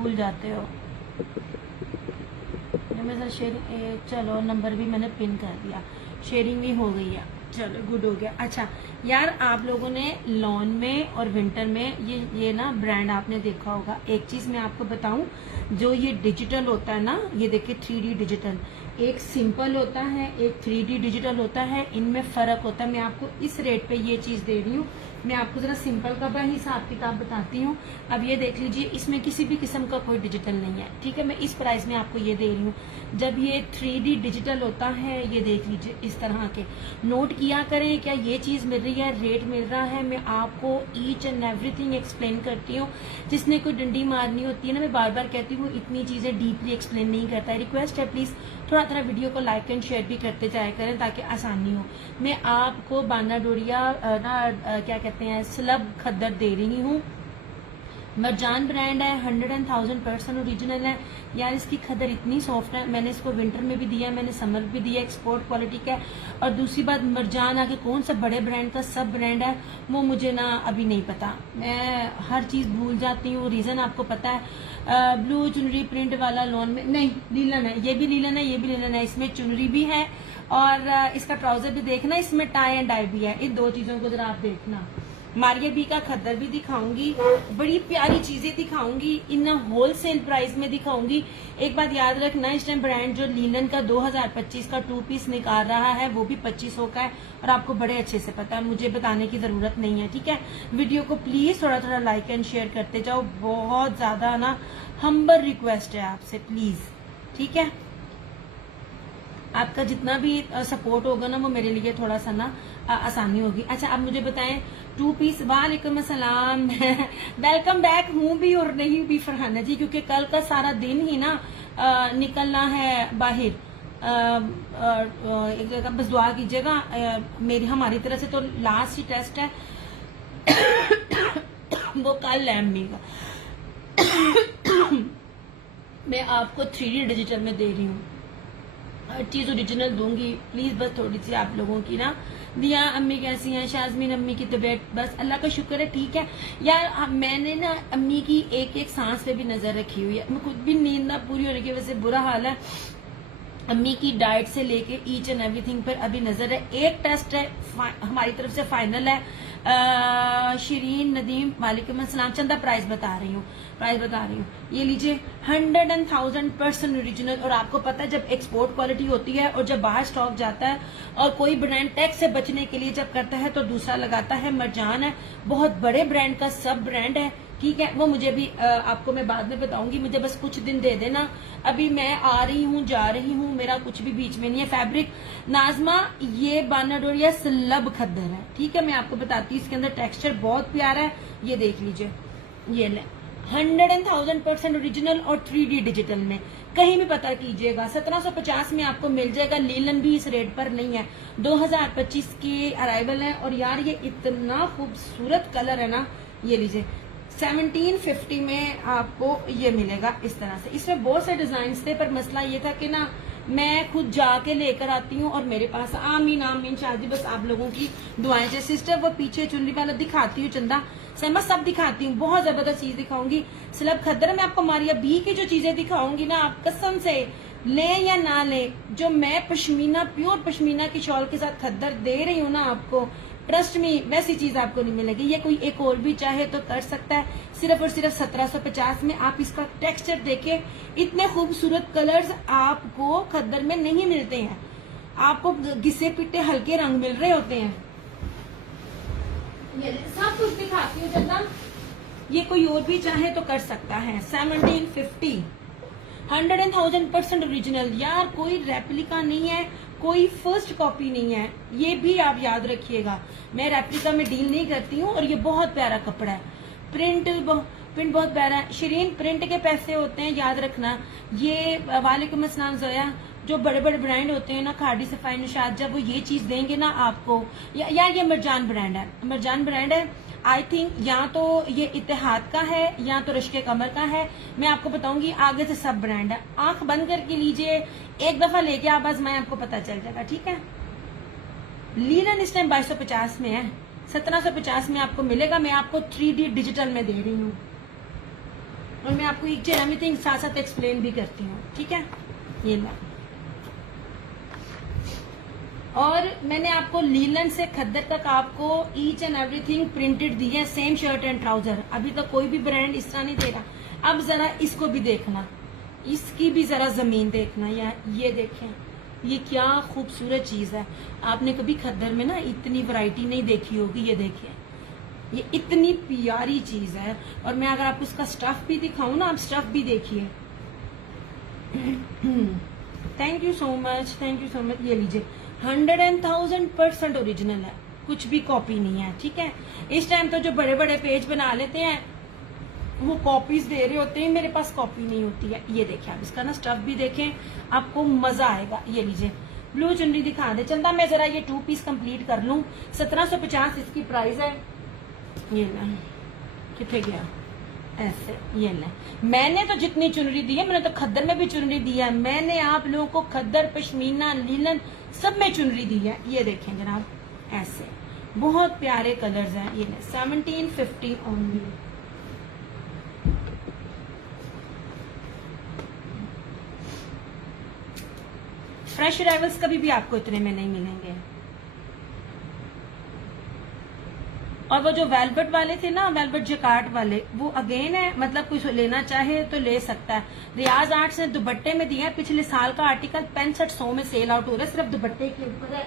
भूल जाते हो। मेरे साथ शेयरिंग, चलो नंबर भी मैंने पिन कर दिया, शेयरिंग भी हो गई है, चलो गुड हो गया। अच्छा यार, आप लोगों ने लॉन में और विंटर में ये ना ब्रांड आपने देखा होगा। एक चीज मैं आपको बताऊं, जो ये डिजिटल होता है ना, ये देखिए 3D डिजिटल, एक सिंपल होता है, एक 3D डिजिटल होता है, इनमें फर्क होता है। मैं आपको इस रेट पे ये चीज दे रही हूँ। मैं आपको जरा सिंपल का भी हिसाब किताब बताती हूँ। अब ये देख लीजिए, इसमें किसी भी किस्म का कोई डिजिटल नहीं है, ठीक है। मैं इस प्राइस में आपको ये दे रही हूँ। जब ये 3D डिजिटल होता है, ये देख लीजिए इस तरह के, नोट किया करें क्या ये चीज मिल रही है, रेट मिल रहा है। मैं आपको ईच एंड एवरीथिंग एक्सप्लेन करती हूँ। जिसने कोई डंडी मारनी होती है ना, मैं बार बार कहती हूँ, इतनी चीजें डीपली एक्सप्लेन नहीं करता है। रिक्वेस्ट है प्लीज थोड़ा थोड़ा वीडियो को लाइक एंड शेयर भी करते जाया करें ताकि आसानी हो। मैं आपको बाना डोरिया क्या कहते हैं, स्लब खद्दर दे रही हूँ। मरजान ब्रांड है, 100,000% ओरिजिनल है यार। इसकी खदर इतनी सॉफ्ट है, मैंने इसको विंटर में भी दिया, मैंने समर भी दिया, एक्सपोर्ट क्वालिटी का है। और दूसरी बात, मरजान आके कौन सा बड़े ब्रांड का सब ब्रांड है वो मुझे ना अभी नहीं पता, मैं हर चीज भूल जाती हूँ। रीजन आपको पता है, ब्लू चुनरी प्रिंट वाला लॉन में नहीं, लीलन है, ये भी लीलन है, ये भी लीलन है। इसमें चुनरी भी है और इसका ट्राउजर भी देखना, इसमें टाई एंड डाई भी है। इन दो चीजों को जरा आप देखना। मारिया बी का खद्दर भी दिखाऊंगी, बड़ी प्यारी चीजें दिखाऊंगी, इन होलसेल प्राइस में दिखाऊंगी। एक बात याद रखना, इस टाइम ब्रांड जो लीलन का 2025 का 2 पीस निकाल रहा है वो भी 2500 का है, और आपको बड़े अच्छे से पता है, मुझे बताने की जरूरत नहीं है, ठीक है। वीडियो को प्लीज थोड़ा थोड़ा लाइक एंड शेयर करते जाओ, बहुत ज्यादा ना हम्बल रिक्वेस्ट है आपसे, प्लीज, ठीक है। आपका जितना भी सपोर्ट होगा ना, वो मेरे लिए थोड़ा सा ना आसानी होगी। अच्छा, अब मुझे बताएं, 2 पीस, वालेकुम अस्सलाम वेलकम बैक हूँ भी और नहीं भी फरहाना जी, क्योंकि कल का सारा दिन ही ना निकलना है बाहर। एक जगह बस दुआ कीजिएगा, मेरी हमारी तरफ से तो लास्ट ही टेस्ट है वो कल है अम्मी का मैं आपको 3D डिजिटल में दे रही हूँ, हर चीज ओरिजिनल दूंगी। प्लीज बस थोड़ी सी आप लोगों की ना, दिया अम्मी कैसी हैं, शाजमीन अम्मी की तबीयत बस अल्लाह का शुक्र है ठीक है यार। मैंने ना अम्मी की एक एक सांस पे भी नजर रखी हुई है, मैं खुद भी नींद ना पूरी होने की वजह से बुरा हाल है। अम्मी की डाइट से लेके ईच एंड एवरीथिंग पर अभी नजर है। एक टेस्ट है हमारी तरफ से फाइनल है। शरीन नदीम वालेकुम अस्सलाम, चंदा प्राइस बता रही हूँ, ये लीजिए 100,000% ओरिजिनल। और आपको पता है, जब एक्सपोर्ट क्वालिटी होती है और जब बाहर स्टॉक जाता है और कोई ब्रांड टैक्स से बचने के लिए जब करता है तो दूसरा लगाता है। मरजान है, बहुत बड़े ब्रांड का सब ब्रांड है, ठीक है। वो मुझे भी आपको मैं बाद में बताऊंगी, मुझे बस कुछ दिन दे देना, अभी मैं आ रही हूँ जा रही हूँ, मेरा कुछ भी बीच में नहीं है। फैब्रिक नाजमा, ये बाना डोरिया स्लब खद्दर है, ठीक है। मैं आपको बताती हूँ, इसके अंदर टेक्सचर बहुत प्यारा है, ये देख लीजिए, ये ले 100,000% ओरिजिनल और 3D डिजिटल में कहीं भी पता कीजिएगा। 1750 में आपको मिल जाएगा। लीलन भी इस रेट पर नहीं है, 2025 की अराइवल है। और यार ये इतना खूबसूरत कलर है ना, ये लीजिए 1750 में आपको ये मिलेगा इस तरह से। इसमें बहुत से डिजाइन थे, पर मसला ये था कि ना मैं खुद जाके लेकर आती हूँ और मेरे पास आमीन आमीन शादी, बस आप लोगों की दुआएं से। सिस्टर वो पीछे चुनरी वाला दिखाती हूँ, चंदा सहमत सब दिखाती हूँ, बहुत जबरदस्त चीज दिखाऊंगी। स्लब खद्दर में आपको मारिया बी की जो चीजें दिखाऊंगी ना, आप कसम से ले या ना ले, जो मैं पश्मीना प्योर पश्मीना की शॉल के साथ खद्दर दे रही हूँ ना आपको, ट्रस्ट में वैसी चीज आपको नहीं मिलेगी। ये कोई एक और भी चाहे तो कर सकता है, सिर्फ और सिर्फ 1750 में। आप इसका टेक्सचर देखें, इतने खूबसूरत कलर्स आपको खद्दर में नहीं मिलते हैं, आपको घिसे पिटे हल्के रंग मिल रहे होते हैं। ये सब कुछ दिखाती हूँ चंदा, ये कोई और भी चाहे तो कर सकता है। 1750 100,000% ओरिजिनल यार, कोई रेप्लिका नहीं है, कोई फर्स्ट कॉपी नहीं है, ये भी आप याद रखिएगा। मैं रेप्लिका में डील नहीं करती हूँ। और ये बहुत प्यारा कपड़ा है, प्रिंट बहुत प्यारा है। शरीन प्रिंट के पैसे होते हैं, याद रखना। ये वालेकुम अस्सलाम जोया, जो बड़े बड़े ब्रांड होते हैं ना, खाड़ी सफाई निशाद, जब वो ये चीज देंगे ना आपको, यार ये मरजान ब्रांड है, मरजान ब्रांड है। आई थिंक या तो ये इत्तेहाद का है या तो रिश्के कमर का है, मैं आपको बताऊंगी। आगे से सब ब्रांड है, आंख बंद करके लीजिए, एक दफा लेके आप आजमाएं, आपको पता चल जाएगा, ठीक है। लीलन इस टाइम 2250 में है, 1750 में आपको मिलेगा। मैं आपको 3D डिजिटल में दे रही हूँ। और मैं आपको ईच एंड एवरीथिंग साथ साथ एक्सप्लेन भी करती हूँ, ठीक है। ये ला, और मैंने आपको लीलन से खद्दर तक आपको ईच एंड एवरीथिंग प्रिंटेड दी है, सेम शर्ट एंड ट्राउजर। अभी तक कोई भी ब्रांड इस तरह नहीं दे रहा। अब जरा इसको भी देखना, इसकी भी जरा जमीन देखना। या ये देखें, ये क्या खूबसूरत चीज है। आपने कभी खद्दर में ना इतनी वैरायटी नहीं देखी होगी। ये देखिए, ये इतनी प्यारी चीज है। और मैं अगर आपको उसका स्टफ भी दिखाऊं ना, आप स्टफ भी देखिए। Thank you so much, thank you so much. ये लीजिए, 100,000% ओरिजिनल है, कुछ भी कॉपी नहीं है, ठीक है। इस टाइम तो जो बड़े बड़े पेज बना लेते हैं वो कॉपीज दे रहे होते हैं, मेरे पास कॉपी नहीं होती है। ये देखिए, आप इसका ना स्टफ भी देखें, आपको मजा आएगा। ये लीजिए, ब्लू चुनरी दिखा दे चंदा, मैं जरा ये 2 पीस कंप्लीट कर लूं। 1750 इसकी प्राइस है। ये ना कितने गया ऐसे। ये ले, मैंने तो जितनी चुनरी दी है, मैंने तो खद्दर में भी चुनरी दी है। मैंने आप लोगों को खद्दर, पश्मीना, लीलन सब में चुनरी दी है। ये देखें जनाब, ऐसे बहुत प्यारे कलर्स हैं। ये 1750 ओनली। फ्रेश अराइवल्स कभी भी आपको इतने में नहीं मिलेंगे। और वो जो वेलवेट वाले थे ना, वेलवेट जकार्ड वाले, वो अगेन है, मतलब कोई लेना चाहे तो ले सकता है। रियाज आर्ट्स ने दुपट्टे में दिया है, पिछले साल का आर्टिकल 6500 में सेल आउट हो रहा है सिर्फ दुपट्टे के ऊपर है।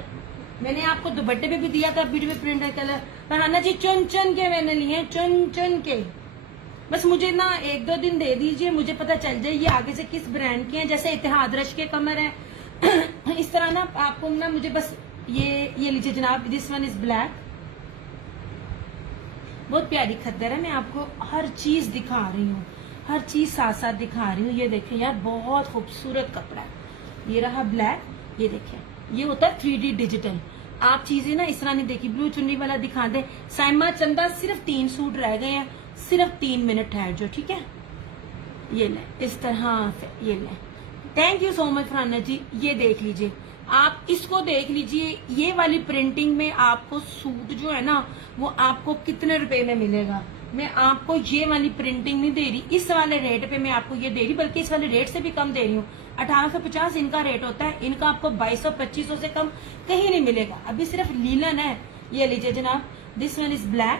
मैंने आपको दुपट्टे पे भी दिया था वीडियो में प्रिंटेड कलर। फरहाना जी, चुन चुन के मैंने लिए, चुन चुन के। बस मुझे ना 1-2 दिन दे दीजिए, मुझे पता चल जाए ये आगे से किस ब्रांड के हैं। जैसे इतिहाद रश के कमर है इस तरह ना आपको ना, मुझे बस ये लीजिए जनाब, दिस वन इज ब्लैक। बहुत प्यारी खद्दर है। मैं आपको हर चीज दिखा रही हूँ, हर चीज साथ साथ दिखा रही हूँ। ये देखें यार, बहुत खूबसूरत कपड़ा है। ये रहा ब्लैक। ये देखें, ये होता है 3D डिजिटल। आप चीजें ना इस तरह नहीं देखी। ब्लू चुन्नी वाला दिखा दे साइमा चंदा, सिर्फ 3 सूट रह गए हैं, सिर्फ 3 मिनट ठहर जो, ठीक है। ये ले, इस तरह से ये ले। Thank you so much Farhana ji. ये देख लीजिए, आप इसको देख लीजिए। ये वाली प्रिंटिंग में आपको सूट जो है ना, वो आपको कितने रुपए में मिलेगा। मैं आपको ये वाली प्रिंटिंग नहीं दे रही, इस वाले रेट पे मैं आपको ये दे रही, बल्कि इस वाले रेट से भी कम दे रही हूँ। 1850 इनका रेट होता है, इनका आपको 2200-2500 से कम कहीं नहीं मिलेगा। अभी सिर्फ लीलन है। ये लीजिए जनाब, this one is black.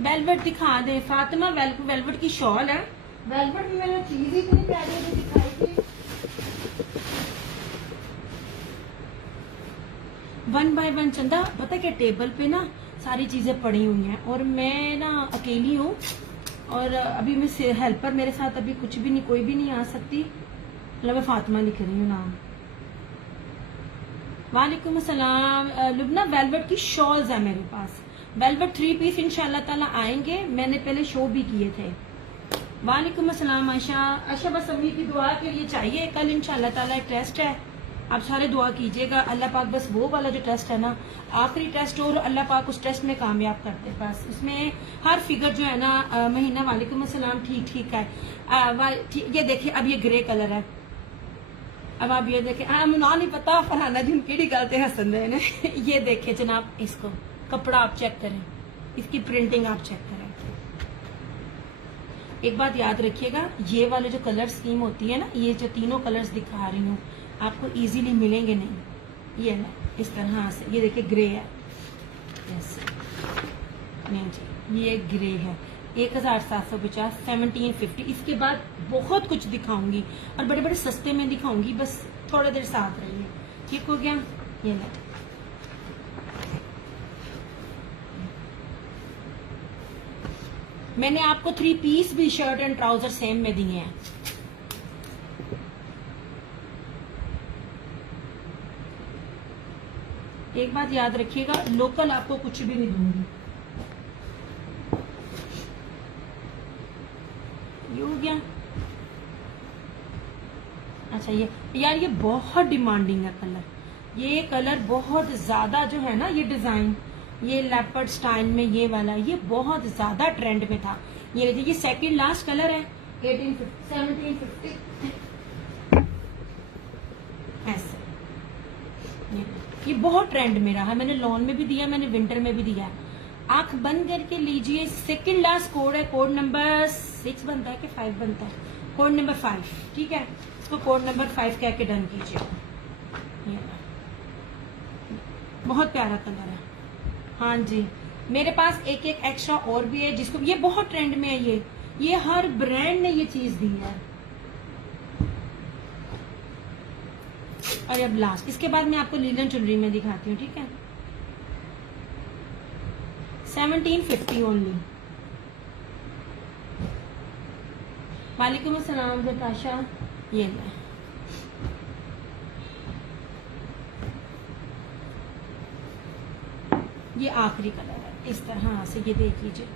Velvet दिखा दे फातिमा, वेलवेट की शॉल है। वेलवेट में मैंने चीज ही इतनी प्यारी दिखाई थी। 1 by 1 चंदा, पता क्या, टेबल पे ना सारी चीजें पड़ी हुई हैं और मैं ना अकेली हूँ, और अभी मैं हेल्पर मेरे साथ अभी कुछ भी नहीं, कोई भी नहीं आ सकती। मतलब मैं फातिमा लिख रही हूँ नाम। वालेकुम अस्सलाम लुबना, वेलवेट की शॉल्स है मेरे पास। वेलवेट 3 पीस इंशाल्लाह ताला आएंगे, मैंने पहले शो भी किए थे। वालेकुम अस्सलाम आशा। आशा बस अम्मी की दुआ के लिए चाहिए। कल इंशाल्लाह ताला एक टेस्ट है, आप सारे दुआ कीजिएगा। अल्लाह पाक बस वो वाला जो टेस्ट है ना, आखिरी टेस्ट, और अल्लाह पाक उस टेस्ट में कामयाब करते। बस उसमें हर फिगर जो है ना महीना। वालेकुम अस्सलाम, ठीक है। ये देखिए, अब ये ग्रे कलर है। अब आप ये देखें, मुना नहीं पता फरहाना जी केड़ी गलते हसन रहे ने। ये देखिए जनाब, इसको कपड़ा आप चेक करें, इसकी प्रिंटिंग आप चेक करें। एक बात याद रखिएगा, ये वाले जो कलर स्कीम होती है ना, ये जो तीनों कलर्स दिखा रही हूँ, आपको इजीली मिलेंगे नहीं। ये ना इस तरह से, ये देखिए ग्रे है, ऐसे नहीं जी, ये ग्रे है। 1750, 1750। इसके बाद बहुत कुछ दिखाऊंगी और बड़े बड़े सस्ते में दिखाऊंगी, बस थोड़ी देर साथ रहिए, ठीक हो गया। ये ना मैंने आपको 3 पीस भी शर्ट एंड ट्राउजर सेम में दिए हैं। एक बात याद रखिएगा, लोकल आपको कुछ भी नहीं दूंगी। ये हो गया। अच्छा, ये यार ये बहुत डिमांडिंग है कलर। ये कलर बहुत ज्यादा जो है ना, ये डिजाइन, ये लेपर्ड स्टाइल में ये वाला, ये बहुत ज्यादा ट्रेंड में था। ये देखिए, ये सेकंड लास्ट कलर है, 1750 ऐसे। ये बहुत ट्रेंड में रहा है। मैंने लॉन में भी दिया, मैंने विंटर में भी दिया। आंख बंद करके लीजिए। सेकंड लास्ट कोड है, कोड नंबर 6 बनता है कि 5 बनता है? कोड नंबर 5, ठीक है। इसको कोड नंबर 5 कह के डन कीजिए। बहुत प्यारा कलर है। हाँ जी, मेरे पास एक एक्स्ट्रा और भी है जिसको, ये बहुत ट्रेंड में है, ये हर ब्रांड ने ये चीज दी है। और अब लास्ट, इसके बाद मैं आपको लीलन चुनरी में दिखाती हूँ, ठीक है। 1750 ओनली। वालेकुम अस्सलाम जताशा। ये ले, ये आखिरी कलर है, इस तरह से ये देख लीजिए।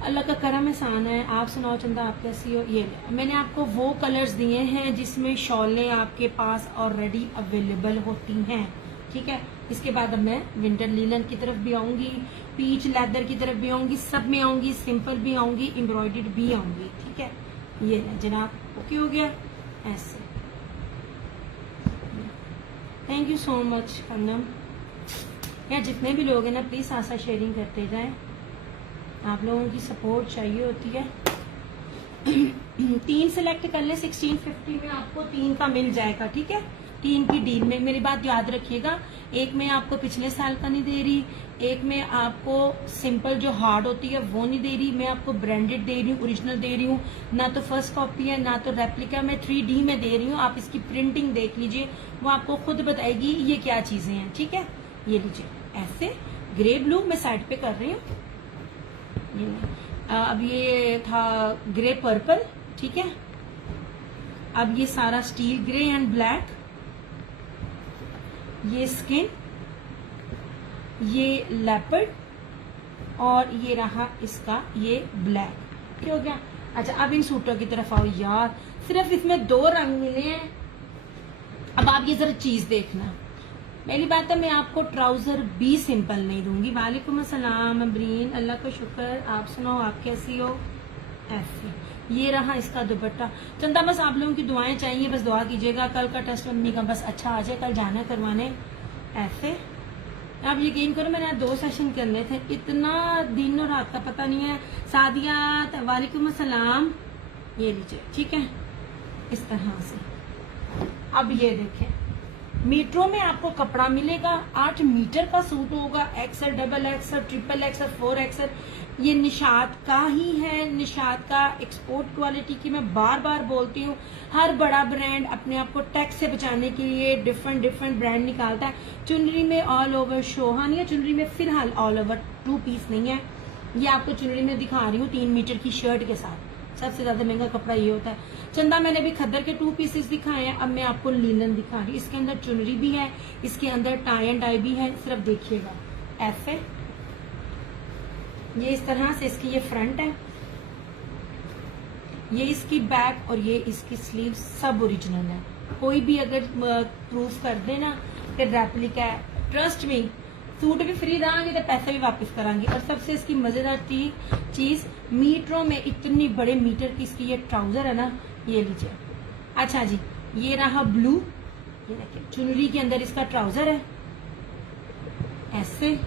अल्लाह का करम एहसान है। आप सुनाओ चंदा, आप कैसी हो? ये ले, मैंने आपको वो कलर्स दिए हैं जिसमें शॉलें आपके पास ऑलरेडी अवेलेबल होती हैं, ठीक है। इसके बाद अब मैं विंटर लीलन की तरफ भी आऊंगी, पीच लेदर की तरफ भी आऊंगी, सब में आऊंगी, सिंपल भी आऊंगी, एम्ब्रॉयडर्ड भी आऊंगी, ठीक है। ये जनाब ओके हो गया ऐसे। Thank you so much Kannan. यार जितने भी लोग हैं ना, प्लीज साथ साथ शेयरिंग करते जाएं, आप लोगों की सपोर्ट चाहिए होती है। 3 सिलेक्ट कर ले, 1650 में आपको 3 का मिल जाएगा, ठीक है। 3 की डील में, मेरी बात याद रखिएगा, एक में आपको पिछले साल का नहीं दे रही, एक में आपको सिंपल जो हार्ड होती है वो नहीं दे रही, मैं आपको ब्रांडेड दे रही हूँ, ओरिजिनल दे रही हूँ, ना तो फर्स्ट कॉपी है ना तो रेप्लिका, मैं 3D में दे रही हूँ। आप इसकी प्रिंटिंग देख लीजिए, वो आपको खुद बताएगी ये क्या चीजें हैं, ठीक है। ये लीजिए ऐसे ग्रे ब्लू मैं साइड पे कर रही हूँ। अब ये था ग्रे पर्पल, ठीक है। अब ये सारा स्टील ग्रे एंड ब्लैक, ये स्किन, ये लेपर्ड और ये रहा इसका ये ब्लैक, क्या हो गया। अच्छा अब इन सूटों की तरफ आओ यार, सिर्फ इसमें 2 रंग मिले हैं। अब आप ये जरा चीज देखना, पहली बात है मैं आपको ट्राउजर भी सिंपल नहीं दूंगी। वालेकुम अस्सलाम अमरीन, अल्लाह का शुक्र। आप सुनाओ, आप कैसी हो? ऐसे ये रहा इसका दुपट्टा। चंदा बस आप लोगों की दुआएं चाहिए, बस दुआ कीजिएगा कल का टेस्ट मम्मी का बस अच्छा आ जाए, कल जाना करवाने। ऐसे आप यकीन करो मैंने 2 सेशन करने थे, इतना दिन और रात का पता नहीं है। सादियात वालेकुम अस्सलाम। ये लीजिए, ठीक है, इस तरह से। अब ये देखें, मीटरों में आपको कपड़ा मिलेगा, 8 मीटर का सूट होगा, XL, XXL, XXL, 4XL। ये निशात का ही है, निशात का एक्सपोर्ट क्वालिटी की मैं बार बार बोलती हूँ। हर बड़ा ब्रांड अपने आप को टैक्स से बचाने के लिए डिफरेंट ब्रांड निकालता है। चुनरी में ऑल ओवर शो, हाँ नहीं है चुनरी में फिलहाल ऑल ओवर 2 पीस नहीं है। ये आपको चुनरी में दिखा रही हूँ 3 मीटर की शर्ट के साथ, सबसे ज्यादा महंगा कपड़ा ये होता है। चंदा मैंने भी खद्दर के 2 पीसेस दिखाए हैं, अब मैं आपको लीलन दिखा रही हूँ। इसके अंदर चुनरी भी है, इसके अंदर टाई एंड डाई भी है, सिर्फ देखिएगा ऐसे। ये इस तरह से इसकी ये फ्रंट है, ये इसकी बैक और ये इसकी स्लीव सब ओरिजिनल है। कोई भी अगर प्रूफ कर दे ना कि रेप्लिका है, ट्रस्ट मी सूट भी फ्री देंगे तो पैसे भी वापस करांगे। और सबसे इसकी मजेदार चीज मीटरों में इतनी बड़े मीटर की इसकी ये ट्राउजर है ना, ये लीजिए। अच्छा जी, ये रहा ब्लू, ये देखिए चुनरी के अंदर इसका ट्राउजर है ऐसे।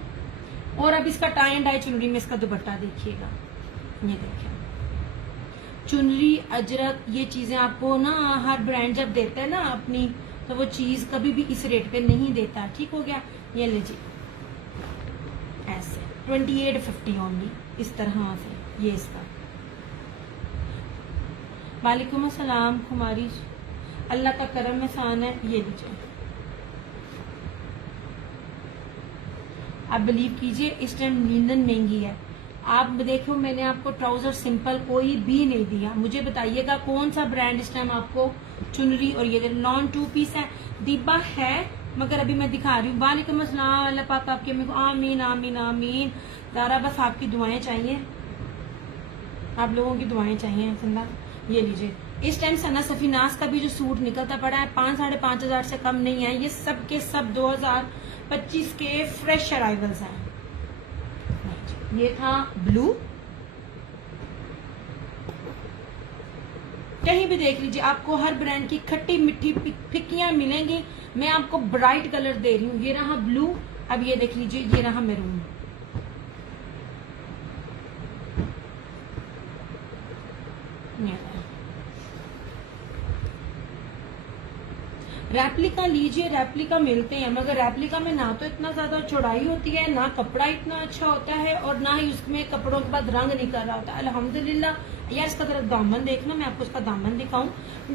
और अब इसका टाई एंड डाई चुनरी में इसका दुपट्टा देखिएगा, ये देखिए चुनरी अजरक, ये चीजें आपको ना हर ब्रांड जब देता है ना अपनी, तो वो चीज कभी भी इस रेट पे नहीं देता, ठीक हो गया। ये लीजिए ऐसे 2850 ओनली, इस तरह से ये इसका। वालेकुम अस्सलाम हमारी, अल्लाह का करम एहसान है। ये लीजिए, आप बिलीव कीजिए इस टाइम लीलन महंगी है। आप देखो मैंने आपको ट्राउजर सिंपल कोई भी नहीं दिया, मुझे बताइएगा कौन सा ब्रांड इस टाइम आपको चुनरी और ये नॉन 2 पीस है। दीबा है मगर अभी मैं दिखा रही हूँ। वालेकुम अस्सलाम, अल्लाह पाक आपके में आमीन आमीन आमीन। दारा बस आपकी दुआएं चाहिए, आप लोगों की दुआएं चाहिए। चंदा ये लीजिए, इस टाइम सना सफीनास का भी जो सूट निकलता पड़ा है 5-5.5 हजार से कम नहीं है। ये सब के सब 2025 के फ्रेश अराइवल्स हैं। ये था ब्लू, कहीं भी देख लीजिए आपको हर ब्रांड की खट्टी मिट्टी फिक्कियां मिलेंगी। मैं आपको ब्राइट कलर दे रही हूँ। ये रहा ब्लू, अब ये देख लीजिए ये रहा मैरून, रेप्लिका लीजिए, रेप्लिका मिलते हैं, मगर रेप्लिका में ना तो इतना ज्यादा चौड़ाई होती है, ना कपड़ा इतना अच्छा होता है, और ना ही उसमें कपड़ों के बाद रंग निकल रहा होता है। अल्हम्दुलिल्लाह। यार इसका तरह दामन देखना, मैं आपको इसका दामन दिखाऊं।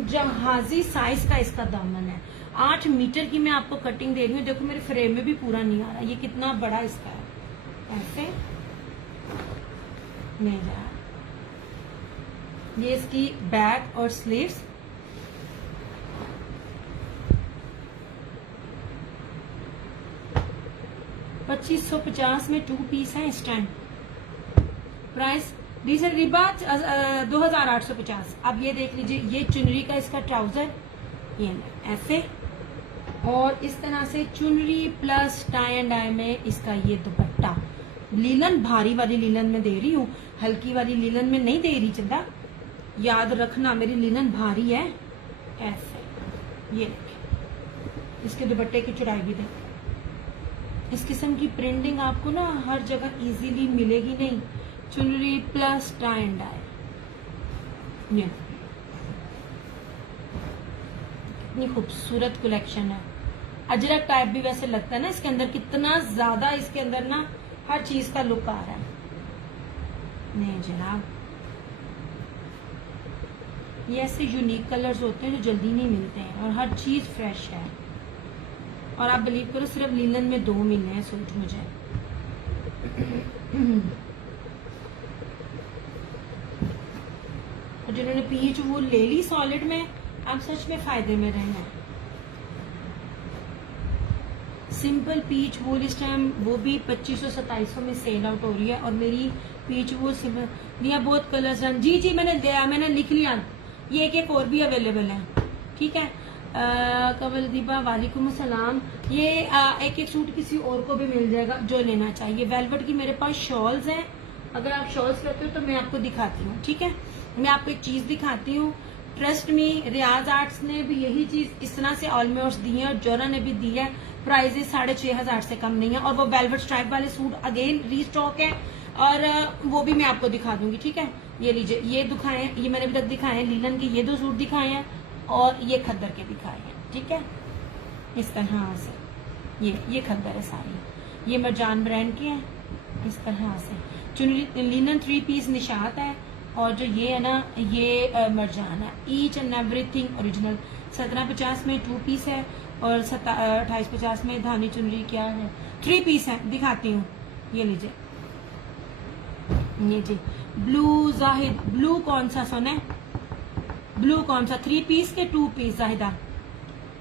जहाजी साइज का इसका दामन है, 8 मीटर की मैं आपको कटिंग दे रही हूँ। देखो मेरे फ्रेम में भी पूरा नहीं आ रहा, ये कितना बड़ा इसका है। ऐसे नहीं जा रहा। ये इसकी बैक और स्लीव्स, $2550 में 2 पीस है इस टाइम। Price diesel रिबाज 2850। अब ये देख लीजिए, ये चुनरी का इसका ट्राउजर, ये ऐसे, और इस तरह से चुनरी प्लस टाई एंड डाई में इसका ये दुपट्टा। लीलन भारी वाली लीलन में दे रही हूँ, हल्की वाली लीलन में नहीं दे रही। चंदा याद रखना, मेरी लीलन भारी है। ऐसे ये देखिए, इसके दुपट्टे की चौड़ाई भी देखिए। इस किस्म की प्रिंटिंग आपको ना हर जगह इजीली मिलेगी नहीं। चुनरी प्लस टाई एंड डाई, कितनी खूबसूरत कलेक्शन है। अजरक टाइप भी वैसे लगता है ना इसके अंदर, कितना ज्यादा इसके अंदर ना हर चीज का लुक आ रहा है। नहीं जनाब, ये ऐसे यूनिक कलर्स होते हैं जो जल्दी नहीं मिलते हैं, और हर चीज फ्रेश है। और आप बिलीव करो, सिर्फ लीलन में 2 मिले हैं सूट मुझे। और जिन्होंने पीच वूल ले ली सॉलिड में, आप सच में फायदे में रहना है। सिंपल पीच वूल इस टाइम वो भी 2500-2700 में सेल आउट हो रही है, और मेरी पीच वूल सिंपल बहुत कलर्स हैं। जी जी मैंने लिख लिया, ये एक और भी अवेलेबल है। ठीक है, कबल दीपा वालेकुम अस्सलाम। ये एक एक सूट किसी और को भी मिल जाएगा जो लेना चाहिए। वेलवेट की मेरे पास शॉल्स हैं, अगर आप शॉल्स लेते हो तो मैं आपको दिखाती हूँ। ठीक है, मैं आपको एक चीज दिखाती हूँ। ट्रस्ट मी, रियाज आर्ट्स ने भी यही चीज इस तरह से ऑलमोस्ट दी है, और जोरा ने भी दी है। प्राइजेस 6500 से कम नहीं है, और वो वेलवेट स्ट्राइप वाले सूट अगेन रीस्टॉक है, और वो भी मैं आपको दिखा दूंगी। ठीक है, ये लीजिए, ये दिखाए, ये मैंने अभी तक दिखाए हैं। लीलन के ये 2 सूट दिखाए हैं, और ये खद्दर के दिखाए हैं। ठीक है, इस तरह से ये खद्दर है सारी, ये मरजान ब्रांड के हैं। इस तरह से चुनरी लिनन 3 पीस निशात है, और जो ये है ना ये मरजान है। Each and everything original. 1750 में 2 पीस है, और 2850 में धानी चुनरी क्या है 3 पीस है। दिखाती हूँ, ये लीजिए, ये जी ब्लू जाहिद। ब्लू कौन सा सोना, ब्लू कौन सा? 3 पीस के 2 पीस जाहिदा,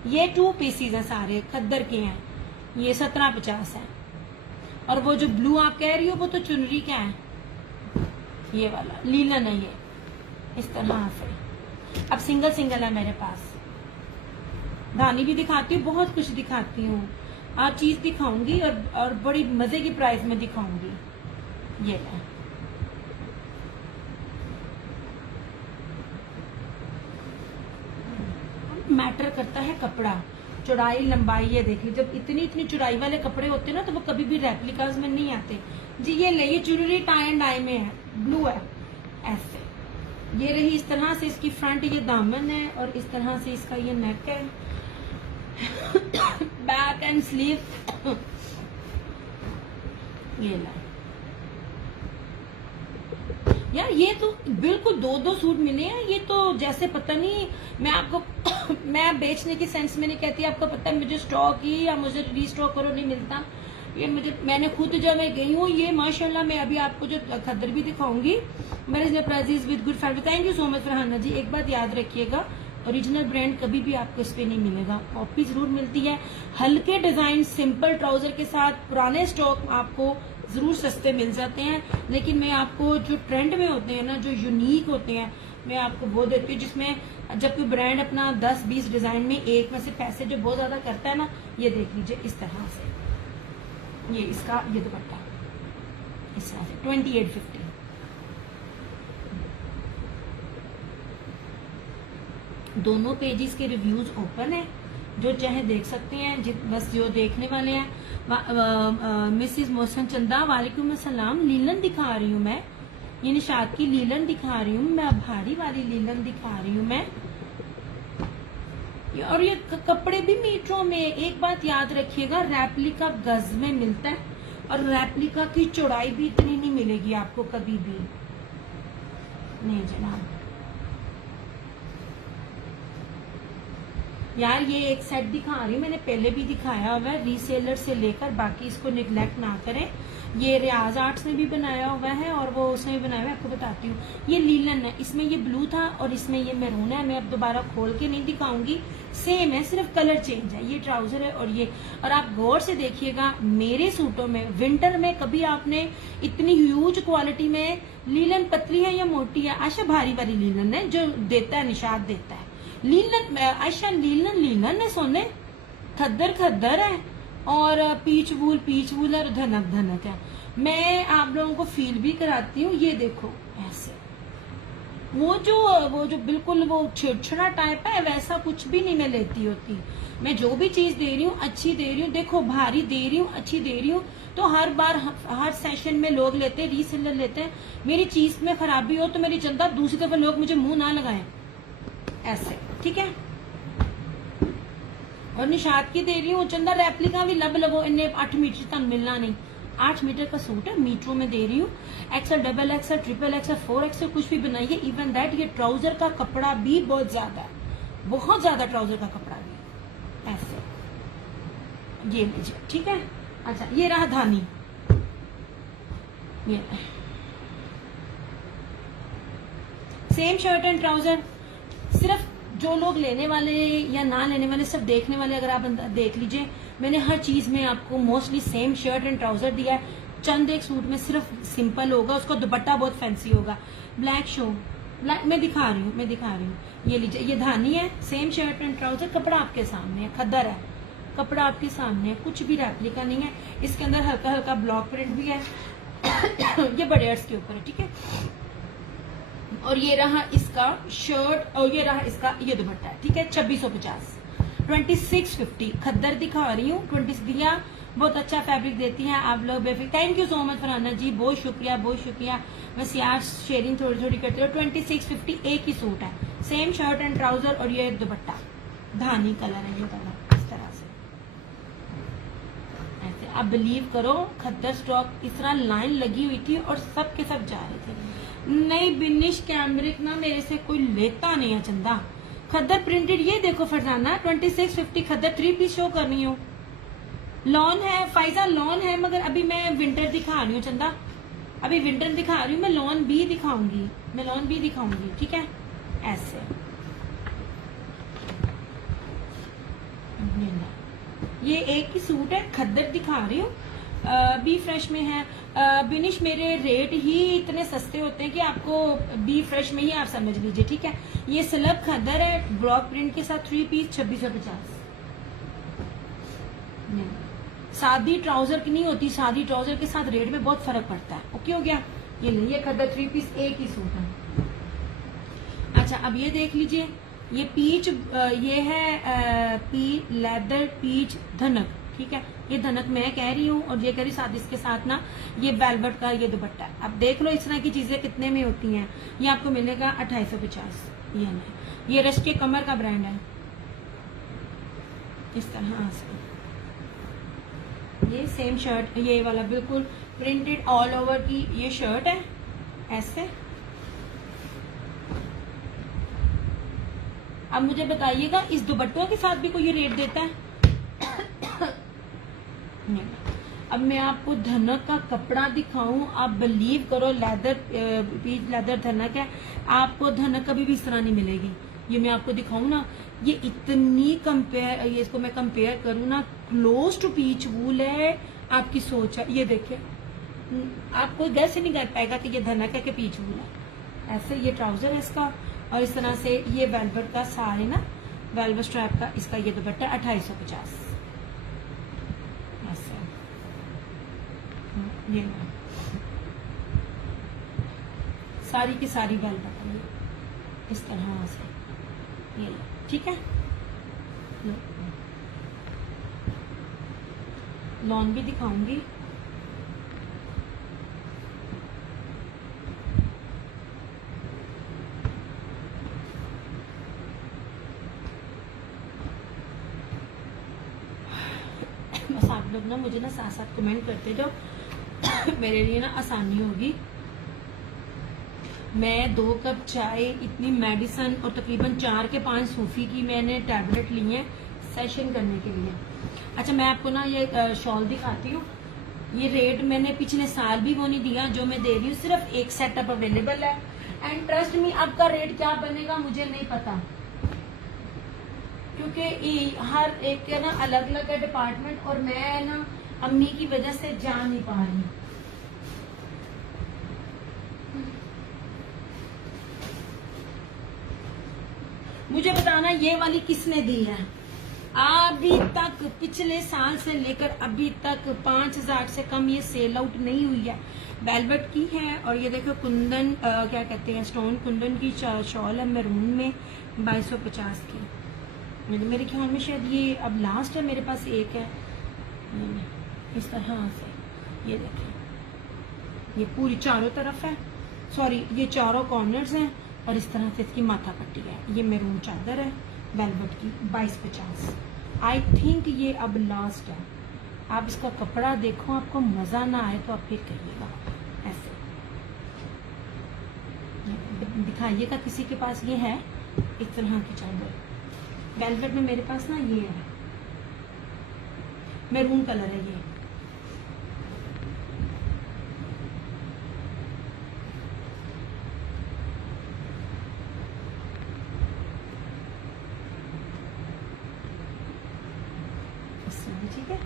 ये 2 पीसीज है सारे, खद्दर के हैं। ये 1750 है, और वो जो ब्लू आप कह रही हो वो तो चुनरी का है, ये वाला लीलन है ये। इस तरह से अब सिंगल सिंगल है मेरे पास। धानी भी दिखाती हूँ, बहुत कुछ दिखाती हूँ, हर चीज दिखाऊंगी, और बड़ी मजे की प्राइस में दिखाऊंगी। ये है, मैटर करता है कपड़ा, चौड़ाई लंबाई। ये देखिए, जब इतनी चौड़ाई वाले कपड़े होते हैं ना, तो वो कभी भी रेप्लिकाज में नहीं आते। जी ये ले, ये चुनरी टाई एंड डाई में है, ब्लू है। ऐसे ये रही, इस तरह से इसकी फ्रंट ये दामन है, और इस तरह से इसका ये नेक है। बैक एंड स्लीव ये ला यार, ये तो बिल्कुल 2-2 सूट मिले हैं। ये तो जैसे पता नहीं, मैं आपको मैं बेचने की सेंस में नहीं कहती, आपको पता है मुझे स्टॉक ही या मुझे रीस्टॉक करो नहीं मिलता। ये मैंने खुद जब मैं गई हूँ, ये माशाल्लाह, मैं अभी आपको जो खद्दर भी दिखाऊंगी। मेरे prices with good fabric. Thank you so much Farhana ji. एक बात याद रखिएगा, ओरिजिनल ब्रांड कभी भी आपको इस पे नहीं मिलेगा, कॉपी जरूर मिलती है। हल्के डिजाइन सिंपल ट्राउजर के साथ पुराने स्टॉक आपको जरूर सस्ते मिल जाते हैं, लेकिन मैं आपको जो ट्रेंड में होते हैं ना, जो यूनिक होते हैं, मैं आपको वो देती हूँ, जिसमें जब कोई ब्रांड अपना 10-20 डिजाइन में एक में से पैसे जो बहुत ज्यादा करता है ना, ये देख लीजिए इस तरह से। ये इसका ये दुपट्टा इस तरह से 2850। दोनों पेजेस के रिव्यूज ओपन है, जो चाहे देख सकते हैं। बस जो देखने वाले हैं। मिसिज मोहसन चंदा वालेकुम अस्सलाम। लीलन दिखा रही हूँ मैं, ये निशात की लीलन दिखा रही हूँ मैं, भारी वाली लीलन दिखा रही हूँ मैं। और ये कपड़े भी मीटरों में, एक बात याद रखिएगा, रेप्लिका गज में मिलता है और रेप्लिका की चौड़ाई भी इतनी नहीं मिलेगी आपको कभी भी, नहीं जनाब। यार ये एक सेट दिखा रही हूँ, मैंने पहले भी दिखाया हुआ है, रीसेलर से लेकर, बाकी इसको निगलेक्ट ना करें। ये रियाज आर्ट्स ने भी बनाया हुआ है और वो उसने भी बनाया हुआ है, आपको बताती हूँ। ये लीलन है, इसमें ये ब्लू था और इसमें ये मैरून है। मैं अब दोबारा खोल के नहीं दिखाऊंगी, सेम है, सिर्फ कलर चेंज है। ये ट्राउजर है और ये, और आप गौर से देखिएगा मेरे सूटों में विंटर में कभी आपने इतनी ह्यूज क्वालिटी में लीलन पतली है या मोटी है? आशा भारी वाली लीलन है जो देता है, निशात देता है। लीलन आशा लीलन लीलन है, सोने खद्दर खद्दर है और पीच वूल और धनक धनक है। मैं आप लोगों को फील भी कराती हूँ, ये देखो ऐसे, वो जो बिल्कुल वो छिड़छड़ा टाइप है, वैसा कुछ भी नहीं मैं लेती होती। मैं जो भी चीज दे रही हूँ अच्छी दे रही हूँ, देखो भारी दे रही हूँ, अच्छी दे रही हूँ, तो हर बार हर सेशन में लोग लेते हैं, रीसेलर लेते हैं। मेरी चीज में खराबी हो तो मेरी जनता दूसरी दफा लोग मुझे मुंह ना लगाएं ऐसे, ठीक है। और निशात की दे रही हूँ, चंदा रेप्लिका भी लब लगो, इन्हें 8 मीटर तक मिलना नहीं। 8 मीटर का सूट है, मीटरों में दे रही हूँ। XL, double XL, triple XL, 4 XL कुछ भी बनाइए। इवन दैट ये ट्राउजर का कपड़ा भी बहुत ज्यादा है, बहुत ज्यादा ट्राउजर का कपड़ा भी ऐसे, ये लीजिए, ठीक है। अच्छा ये रहा धानी, ये सेम शर्ट एंड ट्राउजर। सिर्फ जो लोग लेने वाले या ना लेने वाले, सिर्फ देखने वाले, अगर आप देख लीजिए, मैंने हर चीज में आपको mostly same shirt and trouser दिया है। चंद एक सूट में सिर्फ सिंपल होगा, उसका दुपट्टा बहुत फैंसी होगा। ब्लैक शो, ब्लैक मैं दिखा रही हूँ, ये लीजिए, ये धानी है, सेम शर्ट एंड ट्राउजर, कपड़ा आपके सामने है, खद्दर है, कपड़ा आपके सामने है, कुछ भी रेप्लिका नहीं है। इसके अंदर हल्का हल्का ब्लॉक प्रिंट भी है ये बड़े अर्ज के ऊपर है, ठीक है। और ये रहा इसका शर्ट और ये रहा इसका ये दुपट्टा है, ठीक है। 2650, 2650 खद्दर दिखा रही हूँ। 20 दिया, बहुत अच्छा फैब्रिक देती हैं आप लोग, बेफिक। Thank you so much Farhana ji, बहुत शुक्रिया बहुत शुक्रिया। बस यार शेयरिंग थोड़ी थोड़ी करते हो। 2650 एक ही सूट है, सेम शर्ट एंड ट्राउजर और ये दुपट्टा, धानी कलर है ये कलर, इस तरह से ऐसे। आप बिलीव करो खद्दर स्टॉक इस तरह लाइन लगी हुई थी और सब के सब जा रहे थे। नहीं बिनिश कैमरिक ना मेरे से कोई लेता नहीं है चंदा। खद्दर प्रिंटेड, ये देखो फरजाना 2650 खद्दर 3 पीस शो कर रही हूँ। लॉन है फाइजा, लॉन है, मगर अभी मैं विंटर दिखा रही हूँ चंदा, अभी विंटर दिखा रही हूँ। मैं लॉन भी दिखाऊंगी, मैं लॉन भी दिखाऊंगी, ठीक है। ऐसे ये एक ही सूट है, खद्दर दिखा रही हूँ, बी फ्रेश में है। बिनिश मेरे रेट ही इतने सस्ते होते हैं कि आपको बी फ्रेश में ही आप समझ लीजिए, ठीक है। ये स्लब खद्दर है, ब्लॉक प्रिंट के साथ 3 पीस 2650। सादी ट्राउजर की नहीं होती, सादी ट्राउजर के साथ रेट में बहुत फर्क पड़ता है। ओके हो गया, ये लीजिए खद्दर 3 पीस एक ही सूट है। अच्छा अब ये देख लीजिए, ये पीच, ये है लेदर पीच धनक, ठीक है। ये धनक मैं कह रही हूँ और ये कह रही साथ इसके साथ ना ये वेलवेट का ये दुपट्टा है। अब देख लो इस तरह की चीजें कितने में होती हैं। ये आपको मिलेगा 2850। ये रश के कमर का ब्रांड है, इस तरह से। ये सेम शर्ट, ये वाला बिल्कुल प्रिंटेड ऑल ओवर की ये शर्ट है ऐसे। अब मुझे बताइएगा इस दुपट्टों के साथ भी कोई ये रेट देता है? नहीं। अब मैं आपको धनक का कपड़ा दिखाऊं, आप बिलीव करो, लेदर धनक है, आपको धनक कभी भी इस तरह नहीं मिलेगी। ये मैं आपको दिखाऊं ना, ये इतनी कंपेयर, ये इसको मैं कंपेयर करूं ना, क्लोज टू पीच वूल है, आपकी सोच है। ये देखिए, आप कोई गैस नहीं कर पाएगा कि ये धनक है कि पीच वूल है। ऐसे ये ट्राउजर है इसका, और इस तरह से ये वेलवेट का सारे ना, वेलवेट स्ट्रैप का इसका ये दुपट्टा 2850 ऐसे। ये सारी की सारी वेलवेट है इस तरह से, ये ठीक है। लॉन भी दिखाऊंगी, लोग ना मुझे ना साथ साथ कमेंट करते जाओ मेरे लिए ना आसानी होगी। मैं 2 कप चाय, इतनी मेडिसिन और तकरीबन 4 के 5 सूफी की मैंने टैबलेट ली है सेशन करने के लिए। अच्छा, मैं आपको ना ये शॉल दिखाती हूँ। ये रेट मैंने पिछले साल भी वो नहीं दिया जो मैं दे रही हूँ, सिर्फ एक सेटअप अवेलेबल है। एंड ट्रस्ट मी, आपका रेट क्या बनेगा मुझे नहीं पता, क्योंकि हर एक के ना अलग अलग है डिपार्टमेंट, और मैं ना अम्मी की वजह से जा नहीं पा रही। मुझे बताना ये वाली किसने दी है। अभी तक पिछले साल से लेकर अभी तक 5000 से कम ये सेल आउट नहीं हुई है। वेलवेट की है, और ये देखो कुंदन क्या कहते हैं, स्टोन कुंदन की शॉल है मैरून में 2250 की। मेरे ख्याल में शायद ये अब लास्ट है, मेरे पास एक है इस तरह से। ये देखिए, ये पूरी चारों तरफ है, सॉरी ये चारों कॉर्नर्स हैं, और इस तरह से इसकी माथा पट्टी है। ये मैरून चादर है वेलवेट की 2250। आई थिंक ये अब लास्ट है। आप इसका कपड़ा देखो, आपको मजा ना आए तो आप फिर कहिएगा। ऐसे दिखाइएगा किसी के पास ये है इस तरह की चादर वेलवेट में। मेरे पास ना ये है, मैरून कलर है ये। ठीक है,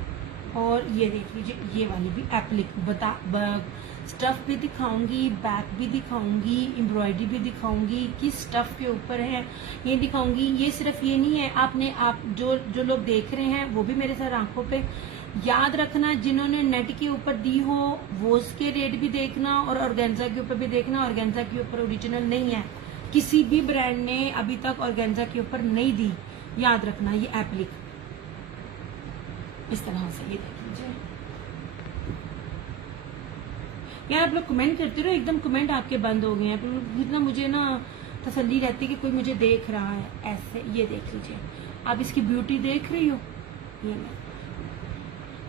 और ये देख लीजिए ये वाली भी एप्लिक स्टफ भी दिखाऊंगी, बैक भी दिखाऊंगी, एम्ब्रॉयडरी भी दिखाऊंगी, किस स्टफ के ऊपर है ये दिखाऊंगी। ये सिर्फ ये नहीं है, आप जो लोग देख रहे हैं वो भी मेरे साथ आंखों पे याद रखना, जिन्होंने नेट के ऊपर दी हो वो उसके रेट भी देखना, और ऑर्गेन्जा के ऊपर भी देखना। ऑर्गेन्जा के ऊपर ओरिजिनल नहीं है, किसी भी ब्रांड ने अभी तक ऑर्गेन्जा के ऊपर नहीं दी, याद रखना। ये एप्लिक इस तरह से, ये देख लीजिए यार। आप लोग कमेंट करते रहो, एकदम कमेंट आपके बंद हो गए हैं, इतना मुझे ना तसल्ली रहती है कि कोई मुझे देख रहा है। ऐसे ये देख लीजिए, आप इसकी ब्यूटी देख रही हो। ये मैं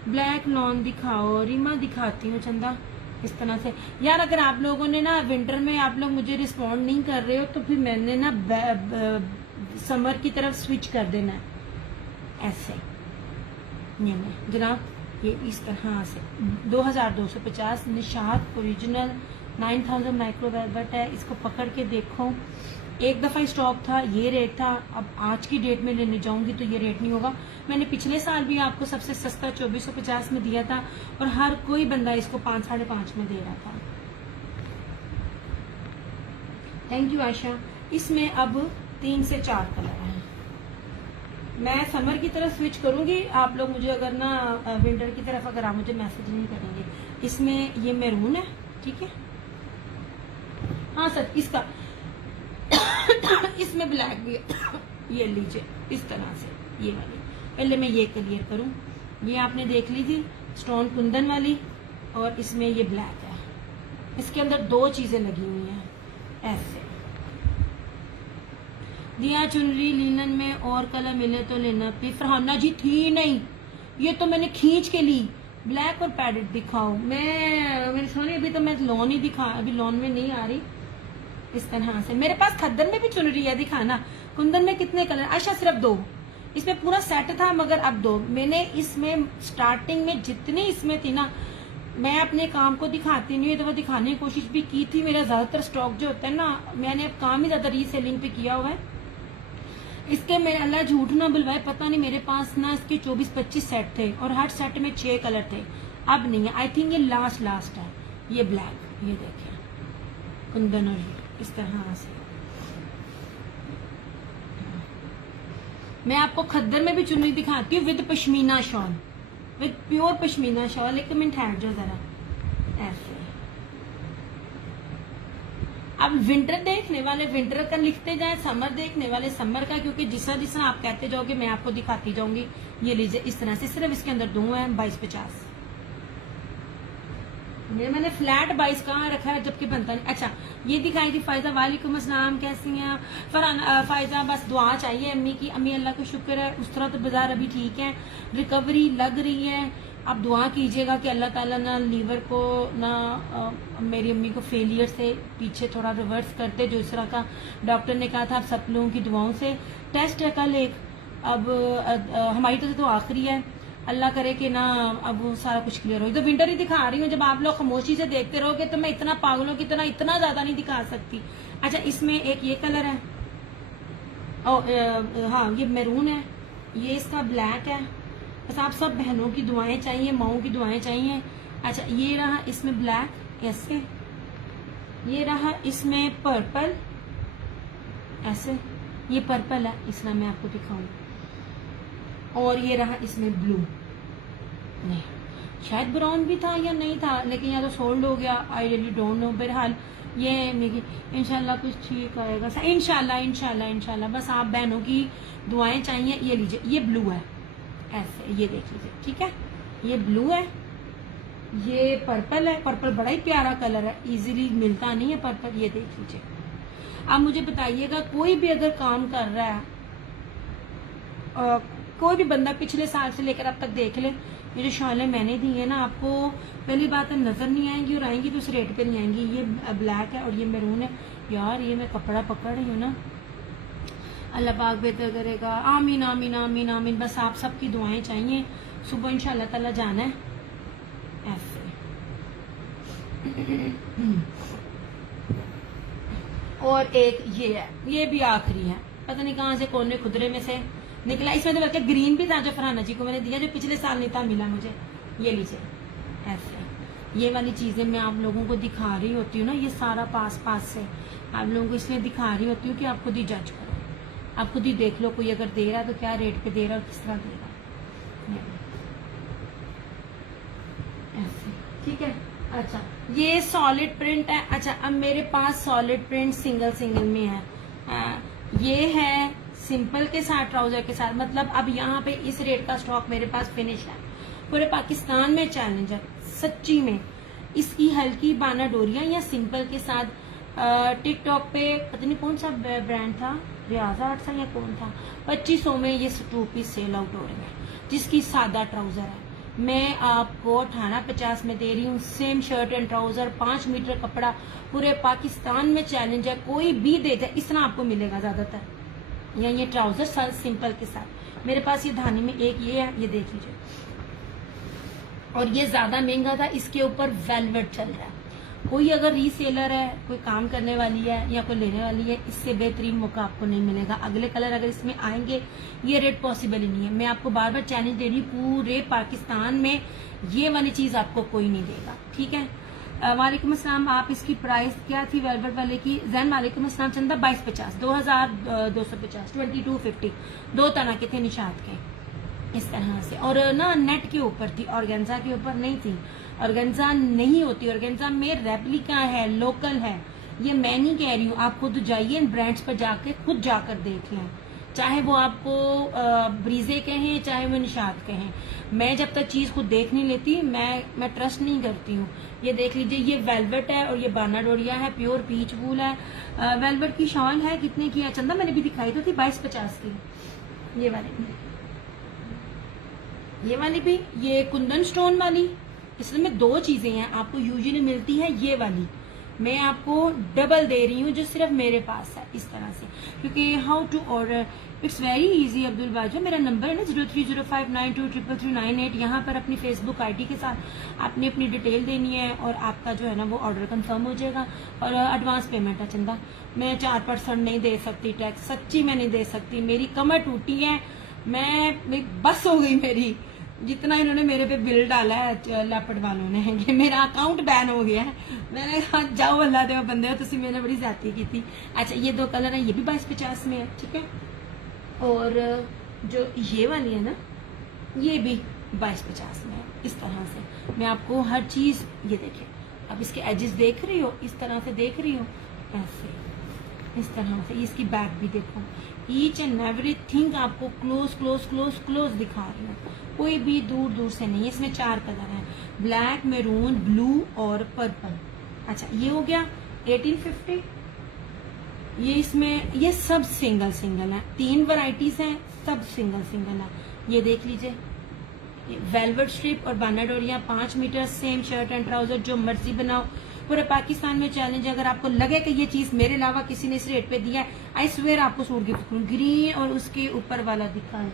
ब्लैक लॉन दिखाओ, रीमा दिखाती हूँ चंदा इस तरह से। यार अगर आप लोगों ने ना विंटर में आप लोग मुझे रिस्पॉन्ड नहीं कर रहे हो तो फिर मैंने ना समर की तरफ स्विच कर देना है। ऐसे ये जनाब, ये इस तरह से 2250 निशात ओरिजिनल 9000 माइक्रो वेलवेट है। इसको पकड़ के देखो, एक दफा स्टॉक था, ये रेट था। अब आज की डेट में लेने जाऊंगी तो ये रेट नहीं होगा। मैंने पिछले साल भी आपको सबसे सस्ता 2450 में दिया था, और हर कोई बंदा इसको 5 साढ़े 5 में दे रहा था। Thank you Ayesha. इसमें अब 3 से 4 कलर हैं। मैं समर की तरफ स्विच करूंगी, आप लोग मुझे अगर ना विंटर की तरफ अगर आप मुझे मैसेज नहीं करेंगे। इसमें ये मैरून है, ठीक है। हाँ सर, इसका इसमें ब्लैक भी है। ये लीजिए इस तरह से, ये वाली। पहले मैं ये क्लियर करूं, ये आपने देख ली थी स्टोन कुंदन वाली, और इसमें ये ब्लैक है। इसके अंदर 2 चीजें लगी हुई हैं ऐसे। दिया चुनरी लिनन में और कलर मिले तो लेना। फिर फरहाना जी थी नहीं, ये तो मैंने खींच के ली। ब्लैक और पैडेड दिखाओ। मेरे सोनी अभी तो मैं लॉन ही दिखा, अभी लॉन में नहीं आ रही। इस तरह से मेरे पास खद्दर में भी चुनरी है, दिखाना। कुंदन में कितने कलर? अच्छा सिर्फ 2। इसमें पूरा सेट था मगर अब 2। मैंने इसमें स्टार्टिंग में जितनी इसमें थी ना, मैं अपने काम को दिखाती नहीं, तो वो दिखाने की कोशिश भी की थी। मेरा ज्यादातर स्टॉक जो होता है ना, मैंने अब काम ही ज्यादा रीसेलिंग पे किया हुआ है। इसके मेरे अल्लाह झूठ ना बुलवाए, पता नहीं मेरे पास ना इसके 24-25 सेट थे, और हर सेट में 6 कलर थे। अब नहीं है, आई थिंक ये लास्ट है। ये ब्लैक, ये देखिए कुंदन, और ये इस तरह से। मैं आपको खद्दर में भी चुन्नी दिखाती हूँ with pashmina shawl, with pure pashmina shawl. एक मिनट ठहर जाओ जरा। ऐसे अब विंटर देखने वाले विंटर का लिखते जाए, समर देखने वाले समर का, क्योंकि जिसा जिसा आप कहते जाओगे मैं आपको दिखाती जाऊंगी। ये लीजिए इस तरह से, सिर्फ इसके अंदर 2 हैं 2250। मैंने फ्लैट 22 कहाँ रखा है जबकि बनता नहीं। अच्छा ये दिखाई थी फायजा, वालेकुम अस्सलाम, कैसी हैं फरहाना? फायजा बस दुआ चाहिए अम्मी की। अम्मी अल्लाह का शुक्र है, उस तरह तो बाजार अभी ठीक है, रिकवरी लग रही है। आप दुआ कीजिएगा कि अल्लाह ताला ना लीवर को ना मेरी अम्मी को फेलियर से पीछे थोड़ा रिवर्स कर दे। जो इस तरह का डॉक्टर ने कहा था, आप सब लोगों की दुआओं से। टेस्ट है कल एक, अब हमारी तो आखिरी है, अल्लाह करे कि ना अब वो सारा कुछ क्लियर हो। तो विंटर ही दिखा रही हूँ, जब आप लोग खामोशी से देखते रहोगे तो मैं इतना पागलों की तरह इतना ज्यादा नहीं दिखा सकती। अच्छा, इसमें एक ये कलर है, हाँ ये मैरून है, ये इसका ब्लैक है। बस आप सब बहनों की दुआएं चाहिए, माओं की दुआएं चाहिए। अच्छा, ये रहा इसमें ब्लैक ऐसे, ये रहा इसमें पर्पल ऐसे, ये पर्पल है इस तरह मैं आपको दिखाऊं, और ये रहा इसमें ब्लू। नहीं, शायद ब्राउन भी था या नहीं था, लेकिन या तो सोल्ड हो गया, आई रियली डोंट नो। बहरहाल ये मेरी इंशाल्लाह कुछ ठीक आएगा, इंशाल्लाह इंशाल्लाह इंशाल्लाह। बस आप बहनों की दुआएं चाहिए। ये लीजिए, ये ब्लू है ऐसे, ये देख लीजिए, ठीक है, ये ब्लू है, ये पर्पल है। पर्पल बड़ा ही प्यारा कलर है, इजीली मिलता नहीं है पर्पल, ये देख लीजिए। आप मुझे बताइएगा, कोई भी अगर काम कर रहा है, कोई भी बंदा पिछले साल से लेकर अब तक देख ले, ये जो शॉलें मैंने दी है ना आपको, पहली बात है नजर नहीं आएंगी, और आएंगी तो उस रेट पे नहीं आएंगी। ये ब्लैक है और ये मैरून है। यार ये मैं कपड़ा पकड़ रही हूँ ना, अल्लाह पाक बेहतर करेगा। आमीन आमीन आमीन आमीन। बस आप सबकी दुआएं चाहिए। सुबह इंशाल्लाह ताला जाना है ऐसे। और एक ये है, ये भी आखिरी है, पता नहीं कहाँ से कोने खुदरे में से निकला। इसमें तो बल्कि ग्रीन भी था जो फरहाना जी को मैंने दिया, जो पिछले साल नहीं था, मिला मुझे। ये लीजिए ऐसे, ये वाली चीजें मैं आप लोगों को दिखा रही होती हूँ ना, ये सारा पास पास से आप लोगों को इसलिए दिखा रही होती हूँ कि आप खुद ही जज करो, आप खुद ही देख लो, कोई अगर दे रहा है तो क्या रेट पे दे रहा है और किस तरह दे रहा है ऐसे, ठीक है। अच्छा, ये सॉलिड प्रिंट है। अच्छा, अब मेरे पास सॉलिड प्रिंट सिंगल सिंगल में है। ये है सिंपल के साथ, ट्राउजर के साथ, मतलब अब यहाँ पे इस रेट का स्टॉक मेरे पास फिनिश है। पूरे पाकिस्तान में चैलेंज है सच्ची में। इसकी हल्की बाना डोरिया या सिंपल के साथ टिकटॉक पे पता नहीं कौन सा ब्रांड था, रियाजा आर्ट या कौन था, 2500 में ये 2 पीस सेल आउट हो रहे हैं, जिसकी सादा ट्राउजर है। मैं आपको 1850 में दे रही हूँ, same shirt and trouser, 5 metre कपड़ा, पूरे पाकिस्तान में चैलेंज है, कोई भी दे जाए इस तरह आपको मिलेगा ज्यादातर। या ये ट्राउजर सिंपल के साथ मेरे पास ये धानी में एक ये है, ये देख लीजिए। और ये ज्यादा महंगा था, इसके ऊपर वेलवेट चल रहा है। कोई अगर रीसेलर है, कोई काम करने वाली है या कोई लेने वाली है, इससे बेहतरीन मौका आपको नहीं मिलेगा। अगले कलर अगर इसमें आएंगे, ये रेट पॉसिबल ही नहीं है। मैं आपको बार बार चैलेंज दे रही हूँ, पूरे पाकिस्तान में ये वाली चीज आपको कोई नहीं देगा, ठीक है। वालेकुम अस्सलाम। आप इसकी प्राइस क्या थी वेलवेट वाले की? जैन वालेकुम अस्सलाम। चंदा 2250, 2250, 2250, 2 तरह के थे निशात के इस तरह से। और ना नेट के ऊपर थी, ऑर्गेन्जा के ऊपर नहीं थी। ऑर्गेन्जा नहीं होती, ऑर्गेन्जा में रेप्लिका है, लोकल है। ये मैं नहीं कह रही हूँ, आप खुद जाइए इन ब्रांड्स पर जाके खुद जाकर देख लें, चाहे वो आपको ब्रीजे कहें, चाहे वो निशात कहें। मैं जब तक चीज खुद देख नहीं लेती, मैं ट्रस्ट नहीं करती हूँ। ये देख लीजिए, ये वेलवेट है और ये बाना डोरिया है, प्योर पीच वूल है। वेलवेट की शॉल है, कितने की है चंदा? मैंने भी दिखाई तो थी 2250 की। ये वाली भी, ये कुंदन स्टोन वाली। इसमें 2 चीजें हैं, आपको यूजुअली मिलती है ये वाली, मैं आपको डबल दे रही हूँ जो सिर्फ मेरे पास है इस तरह से। क्योंकि how to order, it's very easy. Abdul बाजो मेरा नंबर है ना 0305923398। यहाँ पर अपनी फेसबुक आईडी के साथ आपने अपनी डिटेल देनी है और आपका जो है ना वो ऑर्डर कंफर्म हो जाएगा। और एडवांस पेमेंट है चंदा, मैं 4% नहीं दे सकती टैक्स, सच्ची मैं नहीं दे सकती। मेरी कमर टूटी है, मैं बस हो गई मेरी, जितना इन्होंने मेरे पे बिल डाला है लैपट वालों ने, कि मेरा अकाउंट बैन हो गया है। मैंने कहा जाओ अल्लाह दे बंदे हो, तुसी मैंने बड़ी ज्यादती की थी। अच्छा, ये 2 कलर है, ये भी 2250 में है, ठीक है। और जो ये वाली है ना, ये भी 2250 में है। इस तरह से मैं आपको हर चीज, ये देखिए, अब इसके एजेस देख रही हो, इस तरह से देख रही हो, ऐसे इस तरह से। इसकी बैक भी देखो, ईच एंड एवरीथिंग आपको क्लोज क्लोज क्लोज क्लोज दिखा रही हूँ, कोई भी दूर दूर से नहीं। इसमें 4 कलर हैं, ब्लैक, मैरून, ब्लू और पर्पल। अच्छा, ये हो गया 1850। ये इसमें ये सब सिंगल सिंगल है, 3 वैरायटीज हैं, सब सिंगल सिंगल है। ये देख लीजिए, वेलवेट स्ट्रिप और बानाडोरिया 5 metre, same shirt and trouser, जो मर्जी बनाओ। पूरे पाकिस्तान में चैलेंज, अगर आपको लगे कि ये चीज मेरे अलावा किसी ने इस रेट पे दिया है, आई स्वेयर आपको सूट गिफ्ट करूँ। ग्रीन और उसके ऊपर वाला दिखाएं,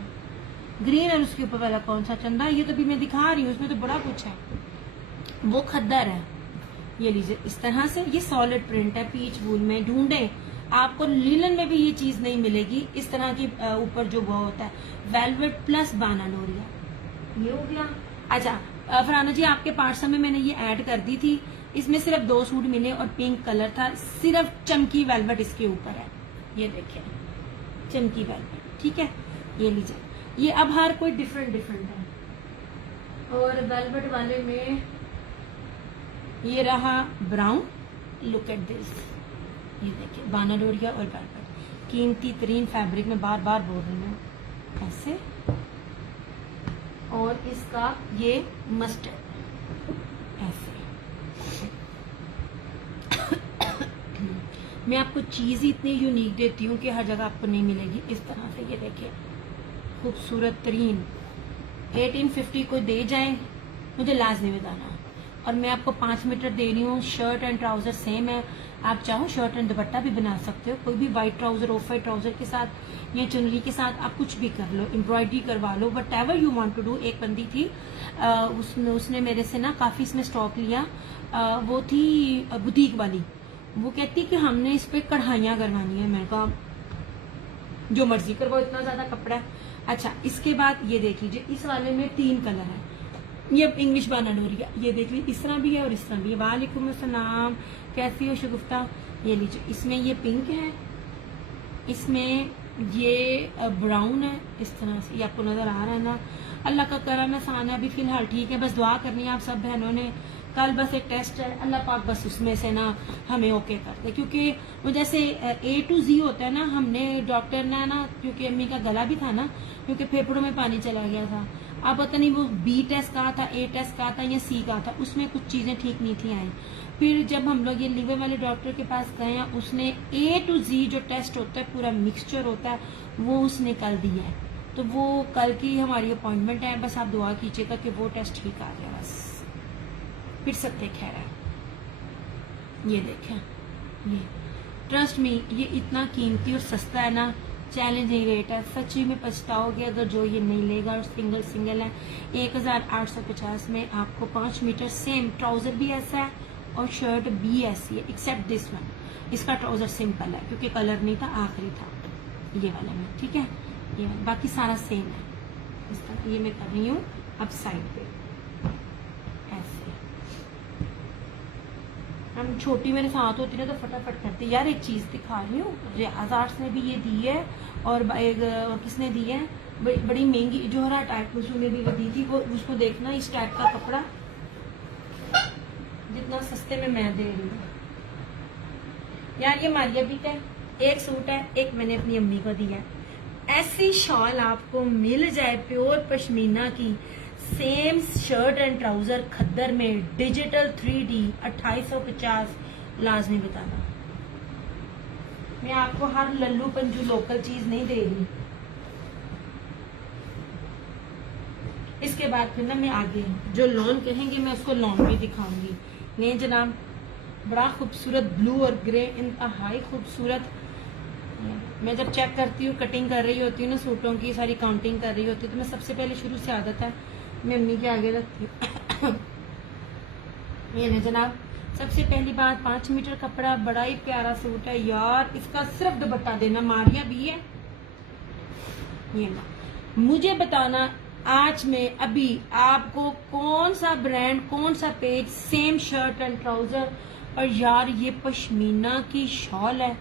ग्रीन और उसके ऊपर वाला कौन सा चंदा, ये तो भी मैं दिखा रही हूँ, उसमें तो बड़ा कुछ है, वो खद्दर है। ये लीजिए इस तरह से, ये सॉलिड प्रिंट है, पीच वूल में। ढूंढे आपको लिनन में भी ये चीज नहीं मिलेगी इस तरह की। ऊपर जो वो होता है वेलवेट प्लस बानाडोरिया, ये हो गया। अच्छा फरहाना जी, आपके पार्सल में मैंने ये ऐड कर दी थी, इसमें सिर्फ 2 सूट मिले और पिंक कलर था, सिर्फ चमकी वेलवेट इसके ऊपर है, ये देखिए चमकी वेलवेट, ठीक है। ये लीजिए, ये अब हर कोई डिफरेंट डिफरेंट है। और वेलवेट वाले में ये रहा ब्राउन, लुक एट दिस, ये देखिए बानाडोरिया और वेलवेट, कीमती तरीन फैब्रिक में बार बार बोल रही हूँ, ऐसे। और इसका ये मस्टर्ड, ऐसे। मैं आपको चीज ही इतनी यूनिक देती हूँ कि हर जगह आपको नहीं मिलेगी इस तरह से। ये देखिए खूबसूरत तरीन, 1850 को दे जाए मुझे लाजमी बताना। और मैं आपको 5 मीटर दे रही हूँ, शर्ट एंड ट्राउजर सेम है। आप चाहो शर्ट एंड दुपट्टा भी बना सकते हो, कोई भी white trouser of white trouser के साथ या चुनरी के साथ आप कुछ भी कर लो, एम्ब्रॉयडरी करवा लो, whatever you want to do. एक बंदी थी, उसने मेरे से ना काफी इसमें स्टॉक लिया, वो थी बुटीक वाली। वो कहती कि हमने इस पे कढ़ाइयाँ करवानी है। मैंने कहा जो मर्जी करवाओ, इतना ज्यादा कपड़ा है। अच्छा इसके बाद ये देख लीजिए, इस वाले में 3 कलर है, ये इंग्लिश बानाडोरिया, ये देख लीजिए इस तरह भी है और इस तरह भी है। वालेकुम अस्सलाम, कैसी हो शगुफ्ता। ये लीजिए, इसमें ये पिंक है, इसमें ये ब्राउन है, इस तरह से। ये आपको नजर आ रहा है ना। अल्लाह का करम एहसान है, अभी फिलहाल ठीक है। बस दुआ करनी है आप सब बहनों ने। कल बस एक टेस्ट है, अल्लाह पाक बस उसमें से ना हमें ओके कर दे, क्योंकि वो जैसे A to Z होता है ना। हमने डॉक्टर ने ना, क्योंकि अम्मी का गला भी था ना, क्योंकि फेफड़ों में पानी चला गया था। अब पता नहीं वो B टेस्ट कहा था, A टेस्ट कहा था या C कहा था, उसमें कुछ चीजें ठीक नहीं थी आई। फिर जब हम लोग ये लीवर वाले डॉक्टर के पास गए, उसने A to Z जो टेस्ट होता है, पूरा मिक्सचर होता है, वो उसने कल दिया है। तो वो कल की हमारी अपॉइंटमेंट है, बस आप दुआ कीजिएगा कि वो टेस्ट ठीक आ गया। बस फिर सकते खैर है। ये देखें, ये ट्रस्ट मी, ये इतना कीमती और सस्ता है ना, चैलेंजिंग रेट है। सच्ची में पछताओगे अगर जो ये नहीं लेगा। और सिंगल सिंगल है, 1850 में आपको 5 मीटर, सेम ट्राउजर भी ऐसा है और शर्ट भी ऐसी है, एक्सेप्ट दिस वन। इसका ट्राउजर सिंपल है क्योंकि कलर नहीं था, आखिरी था ये वाले में, ठीक है। ये बाकी सारा सेम है इस तरह। ये मैं कर रही हूँ अब साइड पे, ऐसे। हम छोटी मेरे साथ होती ना तो फटाफट करती। यार एक चीज दिखा रही हूँ, रियाज ने भी ये दी है और किसने दी है, बड़ी महंगी जोहरा टाइप उसने भी वो दी थी। वो उसको देखना, इस टाइप का कपड़ा जितना सस्ते में मैं दे रही हूँ। यार ये मारिया भी है, एक सूट है, एक मैंने अपनी अम्मी को दिया। ऐसी शॉल आपको मिल जाए प्योर पश्मीना की, सेम शर्ट एंड ट्राउजर खद्दर में, डिजिटल 3D 2850, लाजमी बताना। मैं आपको हर लल्लू पंजू लोकल चीज नहीं दे रही। इसके बाद फिर ना मैं आगे जो लॉन कहेंगे मैं उसको लॉन भी दिखाऊंगी। नहीं जनाब, बड़ा खूबसूरत ब्लू और ग्रे, इंतहाई खूबसूरत। मैं जब चेक करती हूँ, कटिंग कर रही होती हूँ ना सूटों की, सारी काउंटिंग कर रही होती हूँ, तो मैं सबसे पहले शुरू से आदत है मैं अम्मी के आगे रखती हूँ। ये ना जनाब, सबसे पहली बात 5 मीटर कपड़ा, बड़ा ही प्यारा सूट है यार। इसका सिर्फ दुपट्टा देना, मारिया भी है। ये ना मुझे बताना आज में अभी आपको कौन सा ब्रांड, कौन सा page, same shirt and trouser. और यार ये पश्मीना की शॉल है,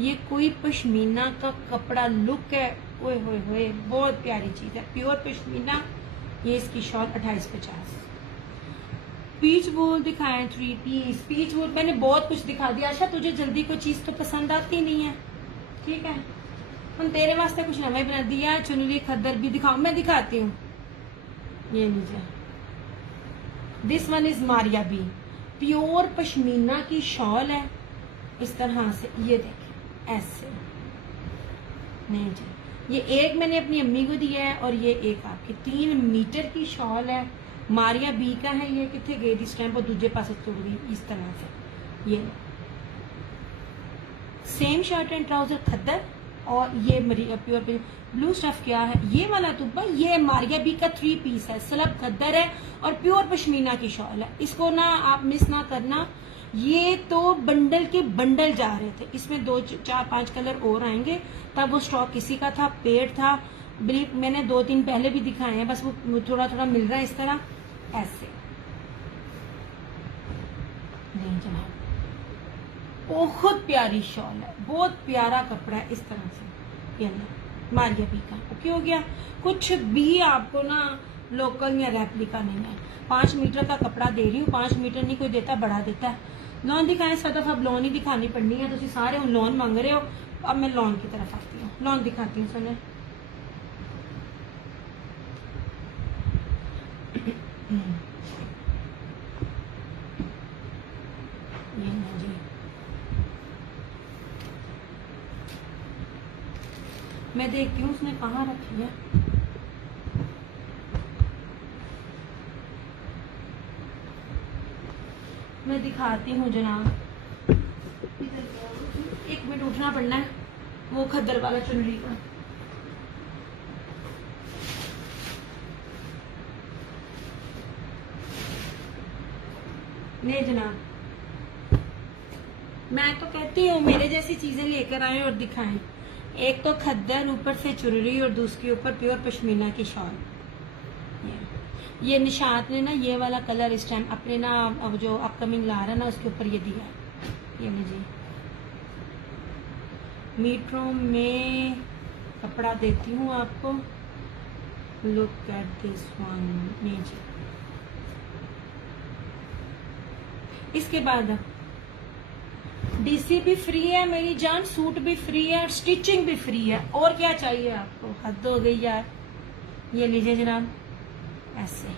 ये कोई पश्मीना का कपड़ा लुक है, ओए होए होए, बहुत प्यारी चीज है, प्योर पश्मीना। ये इसकी शॉल 2850। पीच वूल दिखाएं, 3 पीस पीच वूल। मैंने बहुत कुछ दिखा दिया। अच्छा तुझे जल्दी कोई चीज तो पसंद आती नहीं है, ठीक है, हम तेरे वास्ते कुछ नवा ही बना दिया। चुनरी खद्दर भी दिखाऊं, मैं दिखाती हूँ। ये लीजिए, this one is Maria B, pure pashmina की शॉल है इस तरह से। ये देखिए ऐसे, नहीं जी ये एक मैंने अपनी अम्मी को दिया है और ये एक आपकी 3 मीटर की शॉल है। मारिया बी का है ये। कितने गई थी स्टैम्प और दूजे पास टूट गई इस तरह से। ये सेम शर्ट एंड ट्राउजर खद्दर और ये प्योर ब्लू स्टफ क्या है ये वाला तुब्बा, ये मारिया बी का 3 पीस है, स्लब खद्दर है और प्योर पश्मीना की शॉल है। इसको ना आप मिस ना करना। ये तो बंडल के बंडल जा रहे थे, इसमें 2 4 5 कलर और आएंगे। तब वो स्टॉक किसी का था, पेड था। बिलीव मैंने 2-3 पहले भी दिखाए हैं, बस वो थोड़ा थोड़ा मिल रहा है इस तरह ऐसे। नहीं जनाब, बहुत प्यारी शॉल है, बहुत प्यारा कपड़ा है इस तरह से। ये मारिया बी का ओके हो गया। कुछ भी आपको ना लोकल या रेप्लिका नहीं है। 5 मीटर का कपड़ा दे रही हूँ, 5 मीटर नहीं कोई देता, बड़ा देता है। लॉन दिखाएं सदफ, अब लॉन ही दिखानी पड़नी है। तो सारे लॉन मांग रहे हो, अब मैं लॉन की तरफ आती हूँ, लॉन दिखाती हूँ। सुने ये ना जी, मैं देखती हूँ उसने कहाँ रखी है। मैं दिखाती हूँ जनाब। एक मिनट उठना पड़ना है, वो खद्दर वाला चुनरी का। नहीं जनाब, मैं तो कहती हूँ मेरे जैसी चीजें लेकर आए और दिखाएं। एक तो खद्दर, ऊपर से चुनरी और दूसरी ऊपर प्योर पश्मीना की शॉल। ये निशात ने ना ये वाला कलर इस टाइम अपने ना अब जो अपकमिंग ला रहा है ना उसके ऊपर ये दिया है। ये लीजिए, मीटरों में कपड़ा देती हूँ आपको। Look at this one. नहीं जी, इसके बाद डीसी भी फ्री है मेरी जान, सूट भी फ्री है, स्टिचिंग भी फ्री है। और क्या चाहिए आपको? हद हो गई यार। ये लीजिए जनाब, ऐसे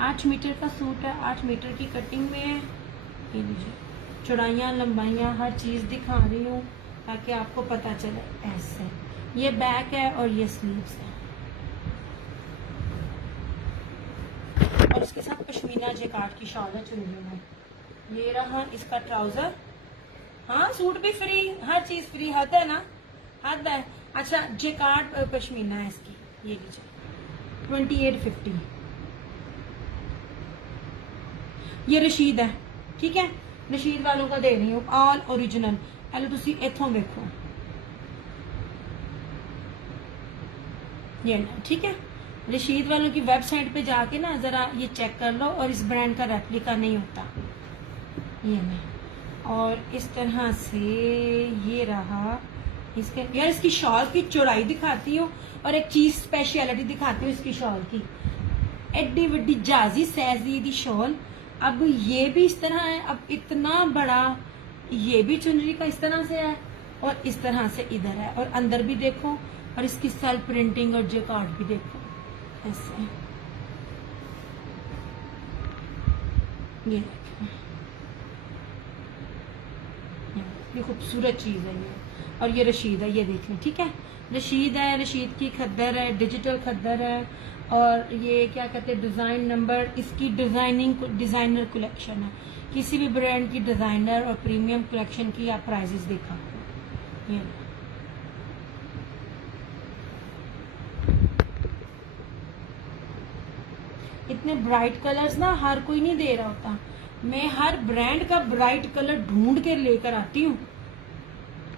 8 मीटर का सूट है, 8 मीटर की कटिंग में है। ये लीजिए, चौड़ाइयाँ लंबाइयाँ हर चीज दिखा रही हूँ ताकि आपको पता चले। ऐसे ये बैक है और ये स्लीव्स है और इसके साथ पश्मीना जेकार्ड की शॉल है चुनरी में। ये रहा इसका ट्राउजर। हाँ, सूट भी फ्री, हर चीज फ्री। हद है ना, हद है। अच्छा, जेकार्ड पश्मीना है इसकी। ये लीजिए 2850। ये रशीद है, ठीक है, रशीद वालों का दे रही हूँ, ऑल ओरिजिनल। पहले तुसी इथों देखो, ये ना, ठीक है। रशीद वालों की वेबसाइट पे जाके ना जरा ये चेक कर लो, और इस ब्रांड का रेप्लिका नहीं होता। ये नहीं, और इस तरह से ये रहा इसके। यार इसकी शॉल की चौड़ाई दिखाती हूँ और एक चीज स्पेशलिटी दिखाती हूँ इसकी शॉल की। एड्डी वड्डी जाजी सैजी दी शॉल। अब ये भी इस तरह है, अब इतना बड़ा ये भी चुनरी का इस तरह से है और इस तरह से इधर है, और अंदर भी देखो, और इसकी सेल्फ प्रिंटिंग और जेकार्ड भी देखो ऐसे। ये देखो, ये खूबसूरत चीज है ये। और ये रशीद है, ये देख लें, ठीक है। रशीद है, रशीद की खद्दर है, डिजिटल खद्दर है, और ये क्या कहते हैं डिजाइन नंबर। इसकी डिजाइनर कलेक्शन है। किसी भी ब्रांड की डिजाइनर और प्रीमियम कलेक्शन की आप प्राइजेस देखा। ये इतने ब्राइट कलर्स ना हर कोई नहीं दे रहा होता। मैं हर ब्रांड का ब्राइट कलर ढूंढ के लेकर आती हूँ,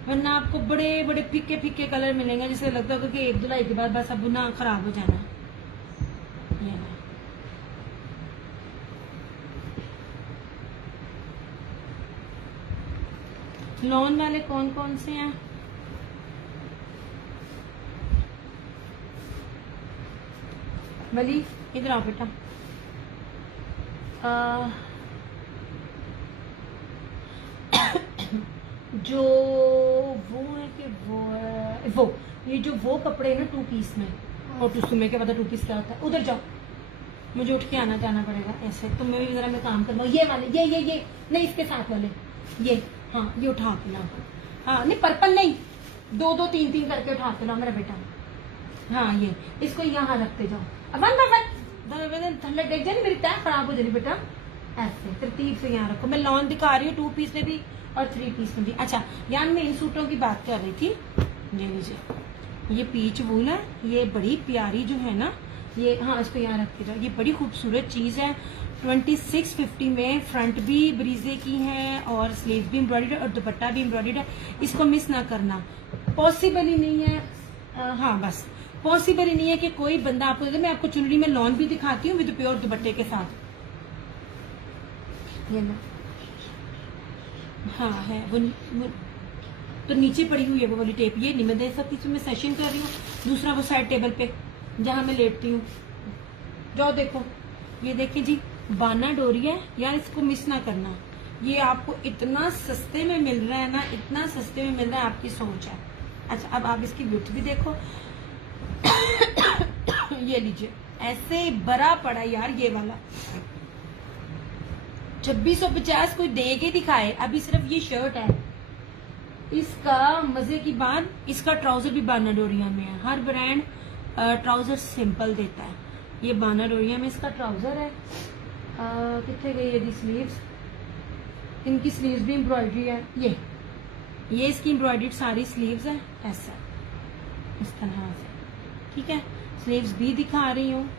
वरना आपको बड़े बड़े फीके फीके कलर मिलेंगे जिससे लगता होगा कि एक धुलाई के बाद बस अब ना खराब हो जाना। ये लॉन वाले कौन कौन से हैं? वली इधर आओ बेटा। जो वो है कि वो ये जो वो कपड़े हैं ना 2 पीस में, और तुम्हें क्या पता 2 पीस क्या होता है? उधर जाओ, मुझे उठ के आना जाना पड़ेगा ऐसे। तुम्हें भी जरा मैं काम करवाऊँ। ये वाले, ये नहीं, इसके साथ वाले ये। हाँ, ये उठा के लाओ। हाँ नहीं, पर्पल नहीं, दो दो तीन तीन करके उठाते रहो मेरा बेटा। हाँ ये इसको यहाँ रखते जाओ। अब वन बाय वन थल्ले देख जाए मेरी तय खराब हो जाएगी बेटा। ऐसे तरतीब से यहाँ रखो। मैं लॉन दिखा रही हूँ 2 पीस में भी और 3 पीस में भी। अच्छा यार मैं इन सूटों की बात कर रही थी। ये लीजिए, ये पीच वूल है, ये बड़ी प्यारी जो है ना ये। हाँ इसको यहाँ रख के जाओ। ये बड़ी खूबसूरत चीज है। 2650 में फ्रंट भी ब्रीजे की है और स्लीव भी एम्ब्रॉयडर्ड है और दुपट्टा भी एम्ब्रॉयडर्ड है। इसको मिस ना करना, पॉसिबल ही नहीं है। हाँ बस पॉसिबल ही नहीं है कि कोई बंदा आपको दे। मैं आपको चुनरी में लॉन भी दिखाती हूँ विद प्योर दुपट्टे के साथ। ये ना हाँ है वो तो नीचे पड़ी हुई है वो वाली टेप। ये नहीं मैं दे सकती, इसमें सेशन कर रही हूँ। दूसरा वो साइड टेबल पे जहां मैं लेटती हूँ, जाओ देखो। ये देखिए जी बाना डोरी है यार, इसको मिस ना करना। ये आपको इतना सस्ते में मिल रहा है ना, इतना सस्ते में मिल रहा है, आपकी सोच है। अच्छा अब आप इसकी विड्थ भी देखो। ये लीजिए ऐसे बड़ा पड़ा यार ये वाला 2650 कोई दे के दिखाए। अभी सिर्फ ये शर्ट है। इसका मजे की बात, इसका ट्राउजर भी बाना डोरिया में है। हर ब्रांड ट्राउजर सिंपल देता है, ये बाना डोरिया में इसका ट्राउजर है। कितने गई ये स्लीव्स, इनकी स्लीव्स भी एम्ब्रॉयडरी है। ये इसकी एम्ब्रॉयडर्ड सारी स्लीव्स है ऐसा इस तरह से, ठीक है। स्लीव्स भी दिखा रही हूँ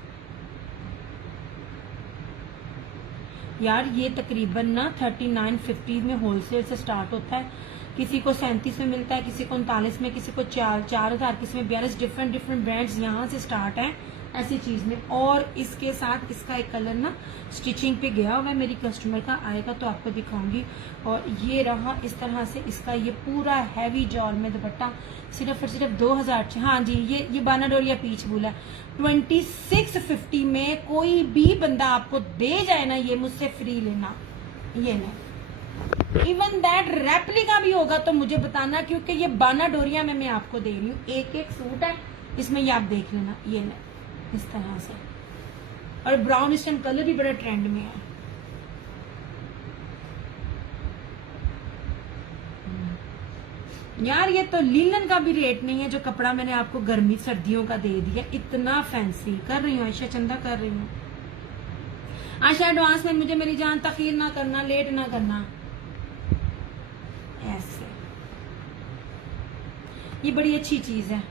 यार। ये तकरीबन ना 3950 में होलसेल से स्टार्ट होता है। किसी को 37 में मिलता है, किसी को 39 में, किसी को 4000, किसी में 42। डिफरेंट ब्रांड्स यहाँ से स्टार्ट है ऐसी चीज में। और इसके साथ इसका एक कलर ना स्टिचिंग पे गया हुआ है, मेरी कस्टमर का आएगा तो आपको दिखाऊंगी। और ये रहा इस तरह से इसका ये पूरा हैवी जॉल में दुपट्टा सिर्फ और सिर्फ 2000। हाँ जी ये बाना डोरिया पीच बुल है। 2650 में कोई भी बंदा आपको दे जाए ना, ये मुझसे फ्री लेना। ये नहीं, इवन दैट रेप्लिका भी होगा तो मुझे बताना, क्योंकि ये बाना डोरिया में मैं आपको दे रही हूँ। एक सूट है इसमें, ये आप देख लेना। ये नहीं इस तरह से, और ब्राउन इस टाइम कलर भी बड़ा ट्रेंड में है। यार ये तो लीलन का भी रेट नहीं है जो कपड़ा मैंने आपको गर्मी सर्दियों का दे दिया। इतना फैंसी कर रही हूँ आयशा, चंदा कर रही हूँ आशा। एडवांस में मुझे मेरी जान तखीर ना करना, लेट ना करना ऐसे। ये बड़ी अच्छी चीज है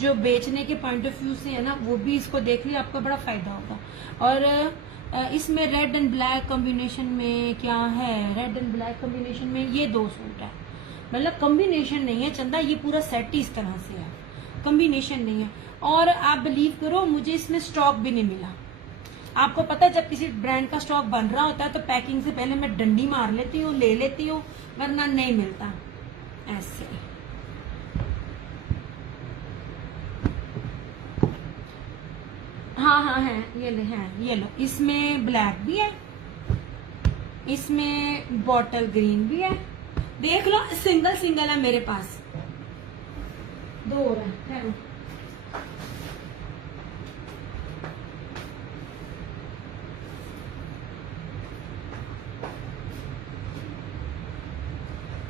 जो बेचने के पॉइंट ऑफ व्यू से है ना, वो भी इसको देख लिया, आपको बड़ा फायदा होगा। और इसमें रेड एंड ब्लैक कॉम्बिनेशन में क्या है, रेड एंड ब्लैक कॉम्बिनेशन में ये 2 सूट है। मतलब कॉम्बिनेशन नहीं है चंदा, ये पूरा सेट ही इस तरह से है, कॉम्बिनेशन नहीं है। और आप बिलीव करो मुझे इसमें स्टॉक भी नहीं मिला। आपको पता है जब किसी ब्रांड का स्टॉक बन रहा होता है तो पैकिंग से पहले मैं डंडी मार लेती हूँ, ले लेती हूँ, वरना नहीं मिलता ऐसे। हाँ है ये लो। इसमें ब्लैक भी है, इसमें बॉटल ग्रीन भी है। देख लो सिंगल है मेरे पास, 2 और है।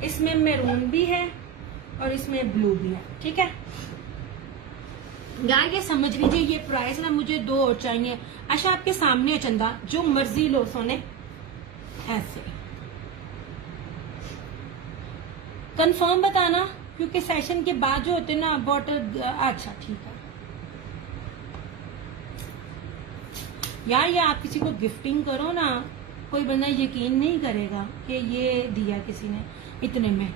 इसमें मैरून भी है और इसमें ब्लू भी है, ठीक है। यार ये समझ लीजिए ये प्राइस ना, मुझे 2 और चाहिए। अच्छा आपके सामने है चंदा, जो मर्जी लो सोने ऐसे। कंफर्म बताना क्योंकि सेशन के बाद जो होते ना बॉटल। अच्छा ठीक है यार, ये आप किसी को गिफ्टिंग करो ना, कोई बंदा यकीन नहीं करेगा कि ये दिया किसी ने इतने में।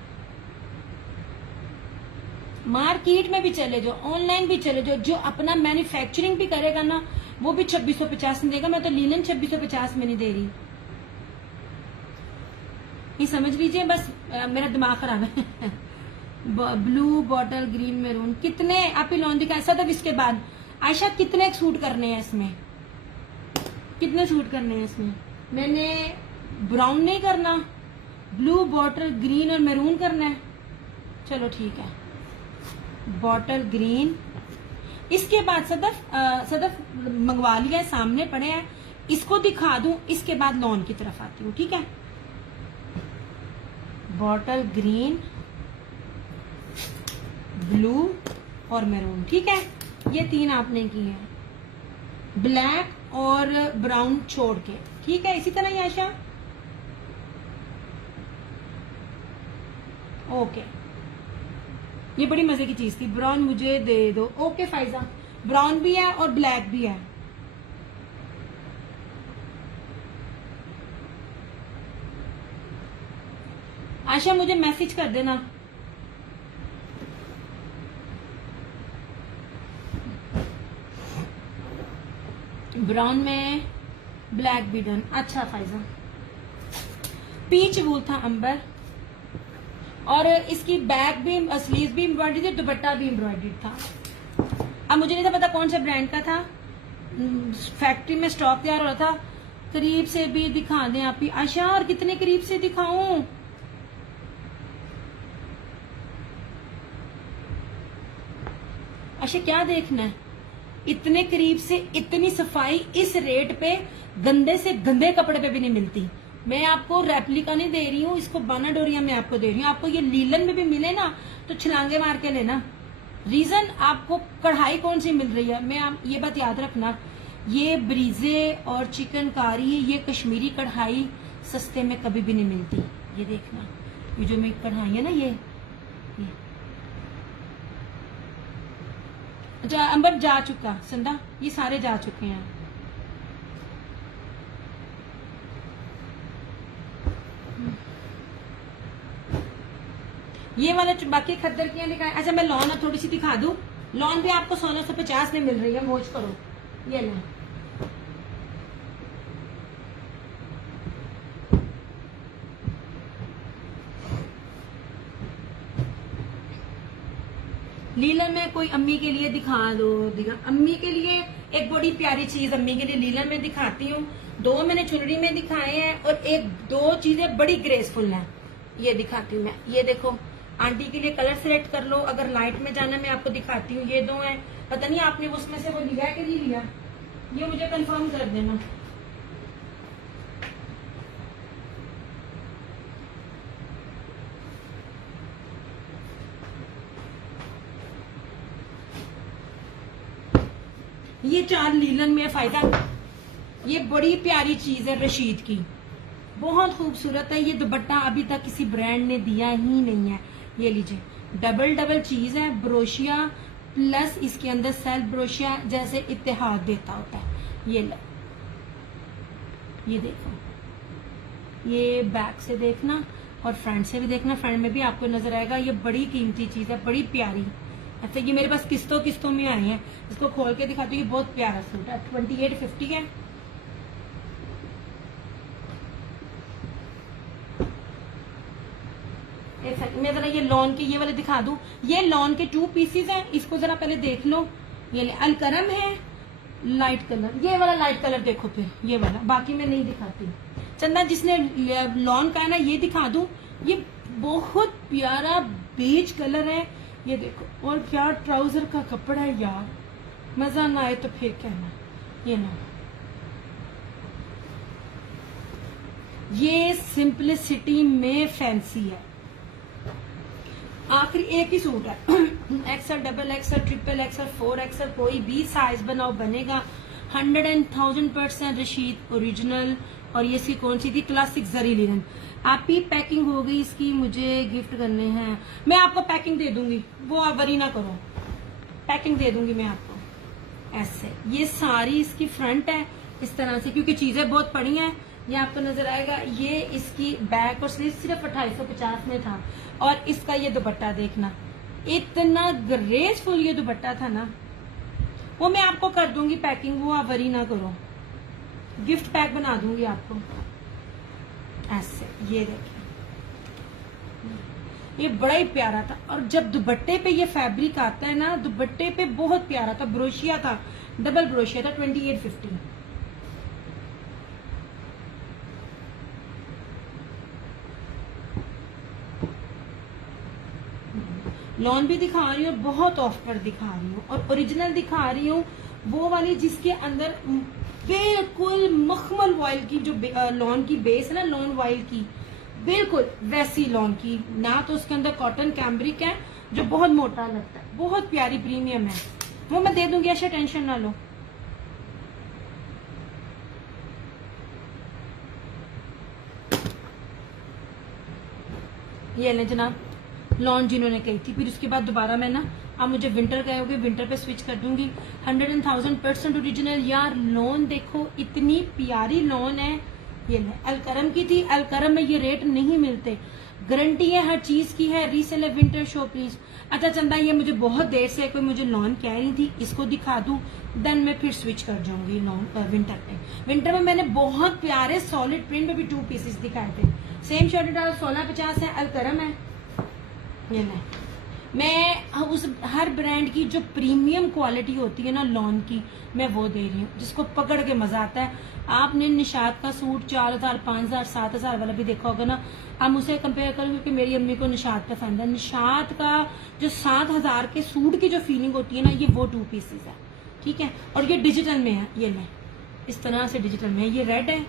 मार्केट में भी चले जाओ, ऑनलाइन भी चले जाओ, जो अपना मैन्युफैक्चरिंग भी करेगा ना वो भी 2650 में देगा। मैं तो लीलन 2650 में नहीं दे रही, ये समझ लीजिए। बस मेरा दिमाग खराब है। ब्लू बॉटल ग्रीन मैरून कितने आप ही लॉन दिखाए सदफ। इसके बाद आयशा कितने सूट करने हैं इसमें, कितने सूट करने हैं इसमें? मैंने ब्राउन नहीं करना, ब्लू बॉटल ग्रीन और मैरून करना है। चलो ठीक है, बॉटल ग्रीन। इसके बाद सदफ मंगवा लिया है, सामने पड़े हैं, इसको दिखा दूं, इसके बाद लॉन की तरफ आती हूँ, ठीक है। बॉटल ग्रीन ब्लू और मैरून। ठीक है, ये 3 आपने किए हैं, ब्लैक और ब्राउन छोड़ के। ठीक है, इसी तरह आशा। ओके, ये बड़ी मजे की चीज थी। ब्राउन मुझे दे दो। ओके फाइजा, ब्राउन भी है और ब्लैक भी है। आशा मुझे मैसेज कर देना। ब्राउन में ब्लैक भी डन। अच्छा फाइजा, पीच वूल था अंबर, और इसकी बैक भी स्लीव भी एम्ब्रॉयडरी थी, दुपट्टा भी एम्ब्रॉयडरी था। अब मुझे नहीं था पता कौन सा ब्रांड का था, फैक्ट्री में स्टॉक तैयार हो रहा था। करीब से भी दिखा दें आप ही आशा, और कितने करीब से दिखाऊं? अच्छा क्या देखना है? इतने करीब से इतनी सफाई इस रेट पे गंदे से गंदे कपड़े पे भी नहीं मिलती। मैं आपको रेप्लिका नहीं दे रही हूँ, इसको बाना डोरिया में आपको दे रही हूँ। आपको ये लीलन में भी मिले ना तो छलांगे मार के लेना। रीजन, आपको कढ़ाई कौन सी मिल रही है, मैं आप ये बात याद रखना, ये ब्रीजे और चिकनकारी, ये कश्मीरी कढ़ाई सस्ते में कभी भी नहीं मिलती। ये देखना, ये जो मेरी कढ़ाई है ना, ये अच्छा अंबर जा चुका संदा, ये सारे जा चुके हैं। ये वाला बाकी खद्दर किया दिखाए। अच्छा मैं लॉन थोड़ी सी दिखा दूं। लॉन भी आपको 1650 में मिल रही है, मौज करो। ये लो, लीलन में कोई अम्मी के लिए दिखा दो। अम्मी के लिए एक बड़ी प्यारी चीज अम्मी के लिए लीलन में दिखाती हूँ। 2 मैंने चुनरी में दिखाए हैं और 1-2 चीजें बड़ी ग्रेसफुल हैं, ये दिखाती हूँ मैं। ये देखो, आंटी के लिए कलर सिलेक्ट कर लो, अगर लाइट में जाना मैं आपको दिखाती हूँ। ये 2 हैं, पता नहीं आपने उसमें से वो लिया है कि नहीं लिया, ये मुझे कंफर्म कर देना। ये 4 लीलन में फायदा। ये बड़ी प्यारी चीज है रशीद की, बहुत खूबसूरत है। ये दुपट्टा अभी तक किसी ब्रांड ने दिया ही नहीं है। ये लीजिए, डबल चीज है, ब्रोशिया प्लस इसके अंदर सेल्फ ब्रोशिया जैसे इत्तेहाद देता होता है। ये लो, ये देखो, ये बैक से देखना और फ्रंट से भी देखना, फ्रंट में भी आपको नजर आएगा। ये बड़ी कीमती चीज है, बड़ी प्यारी। अच्छा ये मेरे पास किस्तों में आए हैं, इसको खोल के दिखाती हूँ। ये बहुत प्यारा सूट है, 2850 है। एक सेकंड, मैं जरा ये लॉन के ये वाले दिखा दूं। ये लॉन के 2 पीसेस हैं, इसको जरा पहले देख लो। ये अलकरम है लाइट कलर, ये वाला लाइट कलर देखो, फिर ये वाला, बाकी मैं नहीं दिखाती। चंदा जिसने लॉन का है ना, ये दिखा दूं। ये बहुत प्यारा बेज कलर है, ये देखो, और क्या ट्राउजर का कपड़ा है यार, मजा ना आए तो फिर कहना। ये ना, ये सिंपलिसिटी में फैंसी है। आखिरी एक ही सूट है, XL, XXL, XXL, 4XL, कोई भी साइज बनाओ बनेगा। 100% रशीद ओरिजिनल। और ये इसकी कौन सी थी, क्लासिक जरी लिनन। आप ही पैकिंग हो गई इसकी, मुझे गिफ्ट करने हैं। मैं आपको पैकिंग दे दूंगी, वो आप वरी ना करो, पैकिंग दे दूंगी मैं आपको। ऐसे ये सारी इसकी फ्रंट है इस तरह से, क्योंकि चीजें बहुत पड़ी हैं। ये आपको नजर आएगा। ये इसकी बैक और स्लीव सिर्फ 2850 में था। और इसका ये दुपट्टा देखना, इतना ग्रेसफुल ये दुपट्टा था ना, वो मैं आपको कर दूंगी पैकिंग, वो आप वरी ना करो, गिफ्ट पैक बना दूंगी आपको। ऐसे ये देखिए, ये बड़ा ही प्यारा था। और जब दुपट्टे पे ये फैब्रिक आता है ना, दुपट्टे पे बहुत प्यारा था, ब्रोशिया था, डबल ब्रोशिया था, 2850। लॉन भी दिखा रही हूँ, बहुत ऑफ पर दिखा रही हूँ, और ओरिजिनल दिखा रही हूँ, वो वाली जिसके अंदर बिल्कुल मखमल वॉयल की जो लॉन की बेस है ना, लॉन वॉयल की, बिल्कुल वैसी लॉन की। ना तो उसके अंदर कॉटन कैम्ब्रिक है जो बहुत मोटा लगता है, बहुत प्यारी प्रीमियम है, वो मैं दे दूंगी, ऐसा टेंशन ना लो। ये ले जनाब, लॉन जिन्होंने कही थी, फिर उसके बाद दोबारा मैं ना, आप मुझे विंटर कहोगे, विंटर पे स्विच कर दूंगी। 100,000% ओरिजिनल। यार लॉन देखो, इतनी प्यारी लॉन है। ये अलकरम की थी, अलकरम में ये रेट नहीं मिलते, गारंटी है हर चीज की है। रीसेल है, विंटर शो प्लीज। अच्छा चंदा, ये मुझे बहुत देर से कोई मुझे लॉन कह रही थी, इसको दिखा दूं, देन मैं फिर स्विच कर जाऊंगी लॉन विंटर पे। विंटर में मैंने बहुत प्यारे सॉलिड प्रिंट में भी 2 पीसेस दिखाए थे। सेम शर्ट 1650 है, अलकरम है। ये नहीं, मैं उस हर ब्रांड की जो प्रीमियम क्वालिटी होती है ना लॉन की, मैं वो दे रही हूँ, जिसको पकड़ के मजा आता है। आपने निशात का सूट 4000, 5000, 7000 वाला भी देखा होगा ना, आप मुझसे कंपेयर करो, क्योंकि मेरी अम्मी को निशात पसंद है। निशात का जो 7000 के सूट की जो फीलिंग होती है ना, ये वो 2 पीसेस है, ठीक है। और ये डिजिटल में है, ये नहीं, इस तरह से डिजिटल में है। ये रेड है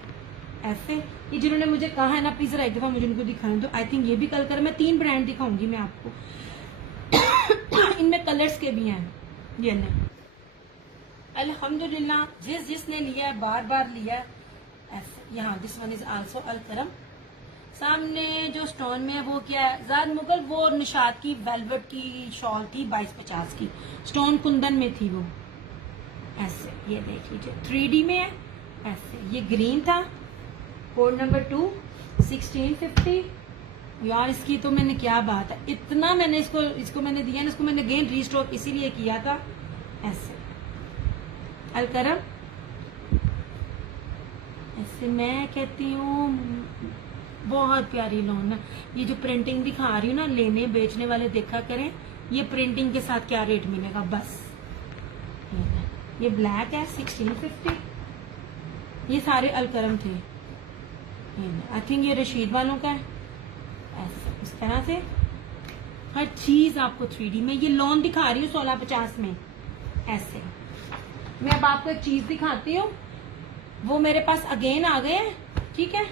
ऐसे। ये जिन्होंने मुझे कहा है ना, प्लीज एक दफा मुझे उनको दिखाएं, तो आई थिंक ये भी कल कर, मैं 3 ब्रांड दिखाऊंगी मैं आपको। इनमें कलर्स के भी हैं। ये नहीं, अल्हम्दुलिल्लाह, जिसने लिया है बार बार लिया है ऐसे। यहाँ this one is also Alkaram. सामने जो स्टोन में है वो क्या है, जाद मुगल, वो निशात की वेलवेट की शॉल थी 2250 की, स्टोन कुंदन में थी वो ऐसे। ये देख लीजिए 3D में है ऐसे। ये ग्रीन था, कोड नंबर 2 1650। यार इसकी तो मैंने क्या बात है, इतना मैंने इसको मैंने दिया ना, इसको मैंने अगेन रीस्टॉक इसीलिए किया था ऐसे। अलकरम ऐसे, मैं कहती हूँ बहुत प्यारी लॉन है। ये जो प्रिंटिंग दिखा रही हूँ ना, लेने बेचने वाले देखा करें, ये प्रिंटिंग के साथ क्या रेट मिलेगा बस। ये ब्लैक है 1650। ये सारे अलकरम थे। आई थिंक ये रशीद वालों का है ऐसे। इस तरह से हर चीज आपको 3D में। ये लॉन दिखा रही हूँ 1650 में ऐसे। मैं अब आपको एक चीज दिखाती हूँ, वो मेरे पास अगेन आ गए हैं, ठीक है।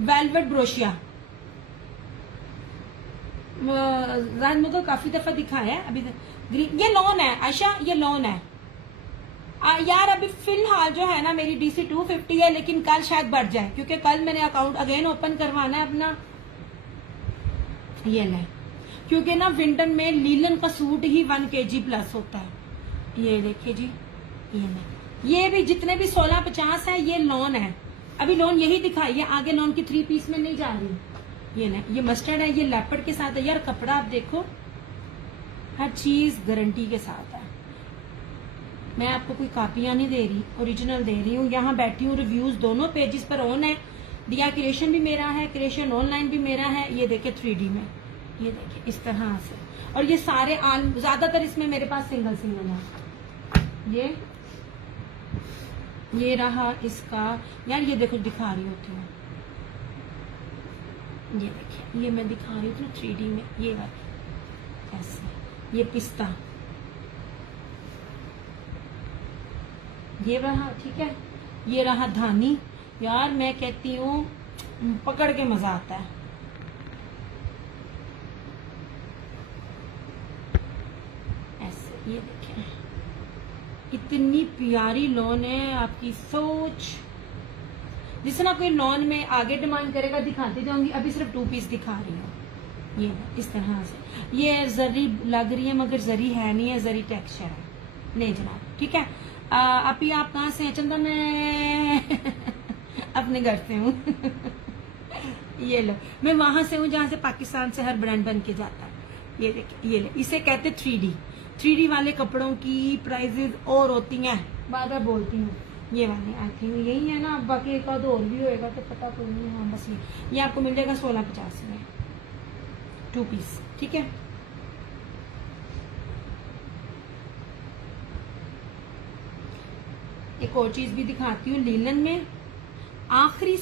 वेलवेट ब्रोशिया, मुझे काफी दफा दिखाया है अभी ग्रीन। ये लॉन है आयशा, ये लॉन है। यार अभी फिलहाल जो है ना मेरी DC 250 है, लेकिन कल शायद बढ़ जाए, क्योंकि कल मैंने अकाउंट अगेन ओपन करवाना है अपना। ये ले, क्योंकि ना विंटर में लीलन का सूट ही 1 kg प्लस होता है। ये देखिए जी, ये ले, ये भी जितने भी 1650 है, ये लॉन है। अभी लॉन यही दिखाई है, आगे लॉन की 3 पीस में नहीं जा रही। ये नहीं, ये मस्टर्ड है, ये लेपर्ड के साथ है। यार कपड़ा आप देखो, हर चीज गारंटी के साथ है। मैं आपको कोई कॉपियां नहीं दे रही, ओरिजिनल दे रही हूँ। यहाँ बैठी हूँ, रिव्यूज दोनों पेजेस पर ऑन है। दिया क्रिएशन भी मेरा है, क्रिएशन ऑनलाइन भी मेरा है। ये देखिए 3D में, ये देखिए इस तरह से। और ये सारे ज्यादातर इसमें मेरे पास सिंगल है। ये रहा इसका। यार ये देखो दिखा रही होती हूँ, ये देखिए, ये मैं दिखा रही हूँ 3D में, ये वाली ऐसे। ये पिस्ता, ये रहा, ठीक है। ये रहा धानी। यार मैं कहती हूँ पकड़ के मजा आता है ऐसे। ये देखें, इतनी प्यारी लॉन है, आपकी सोच। जिस तरह कोई लॉन में आगे डिमांड करेगा दिखाती जाऊंगी, अभी सिर्फ 2 पीस दिखा रही हूँ। ये इस तरह से। ये जरी लग रही है मगर जरी है नहीं है, जरी टेक्सचर है। नहीं जनाब, ठीक है। अभी आप कहाँ से हैं? चंदा, मैं अपने घर से हूँ। ये लो, मैं वहां से हूँ जहाँ से पाकिस्तान से हर ब्रांड बन के जाता है। ये देखिए, ये ले, इसे कहते 3D वाले कपड़ों की प्राइजेस और होती हैं, बार बार बोलती हूँ। ये वाले आई थिंक यही है ना, बाकी एक आध और भी होएगा तो पता कोई नहीं। हाँ बस ये आपको मिल जाएगा 1650 में 2 पीस, ठीक है। एक और चीज भी दिखाती हूँ लीलन में, आखिरी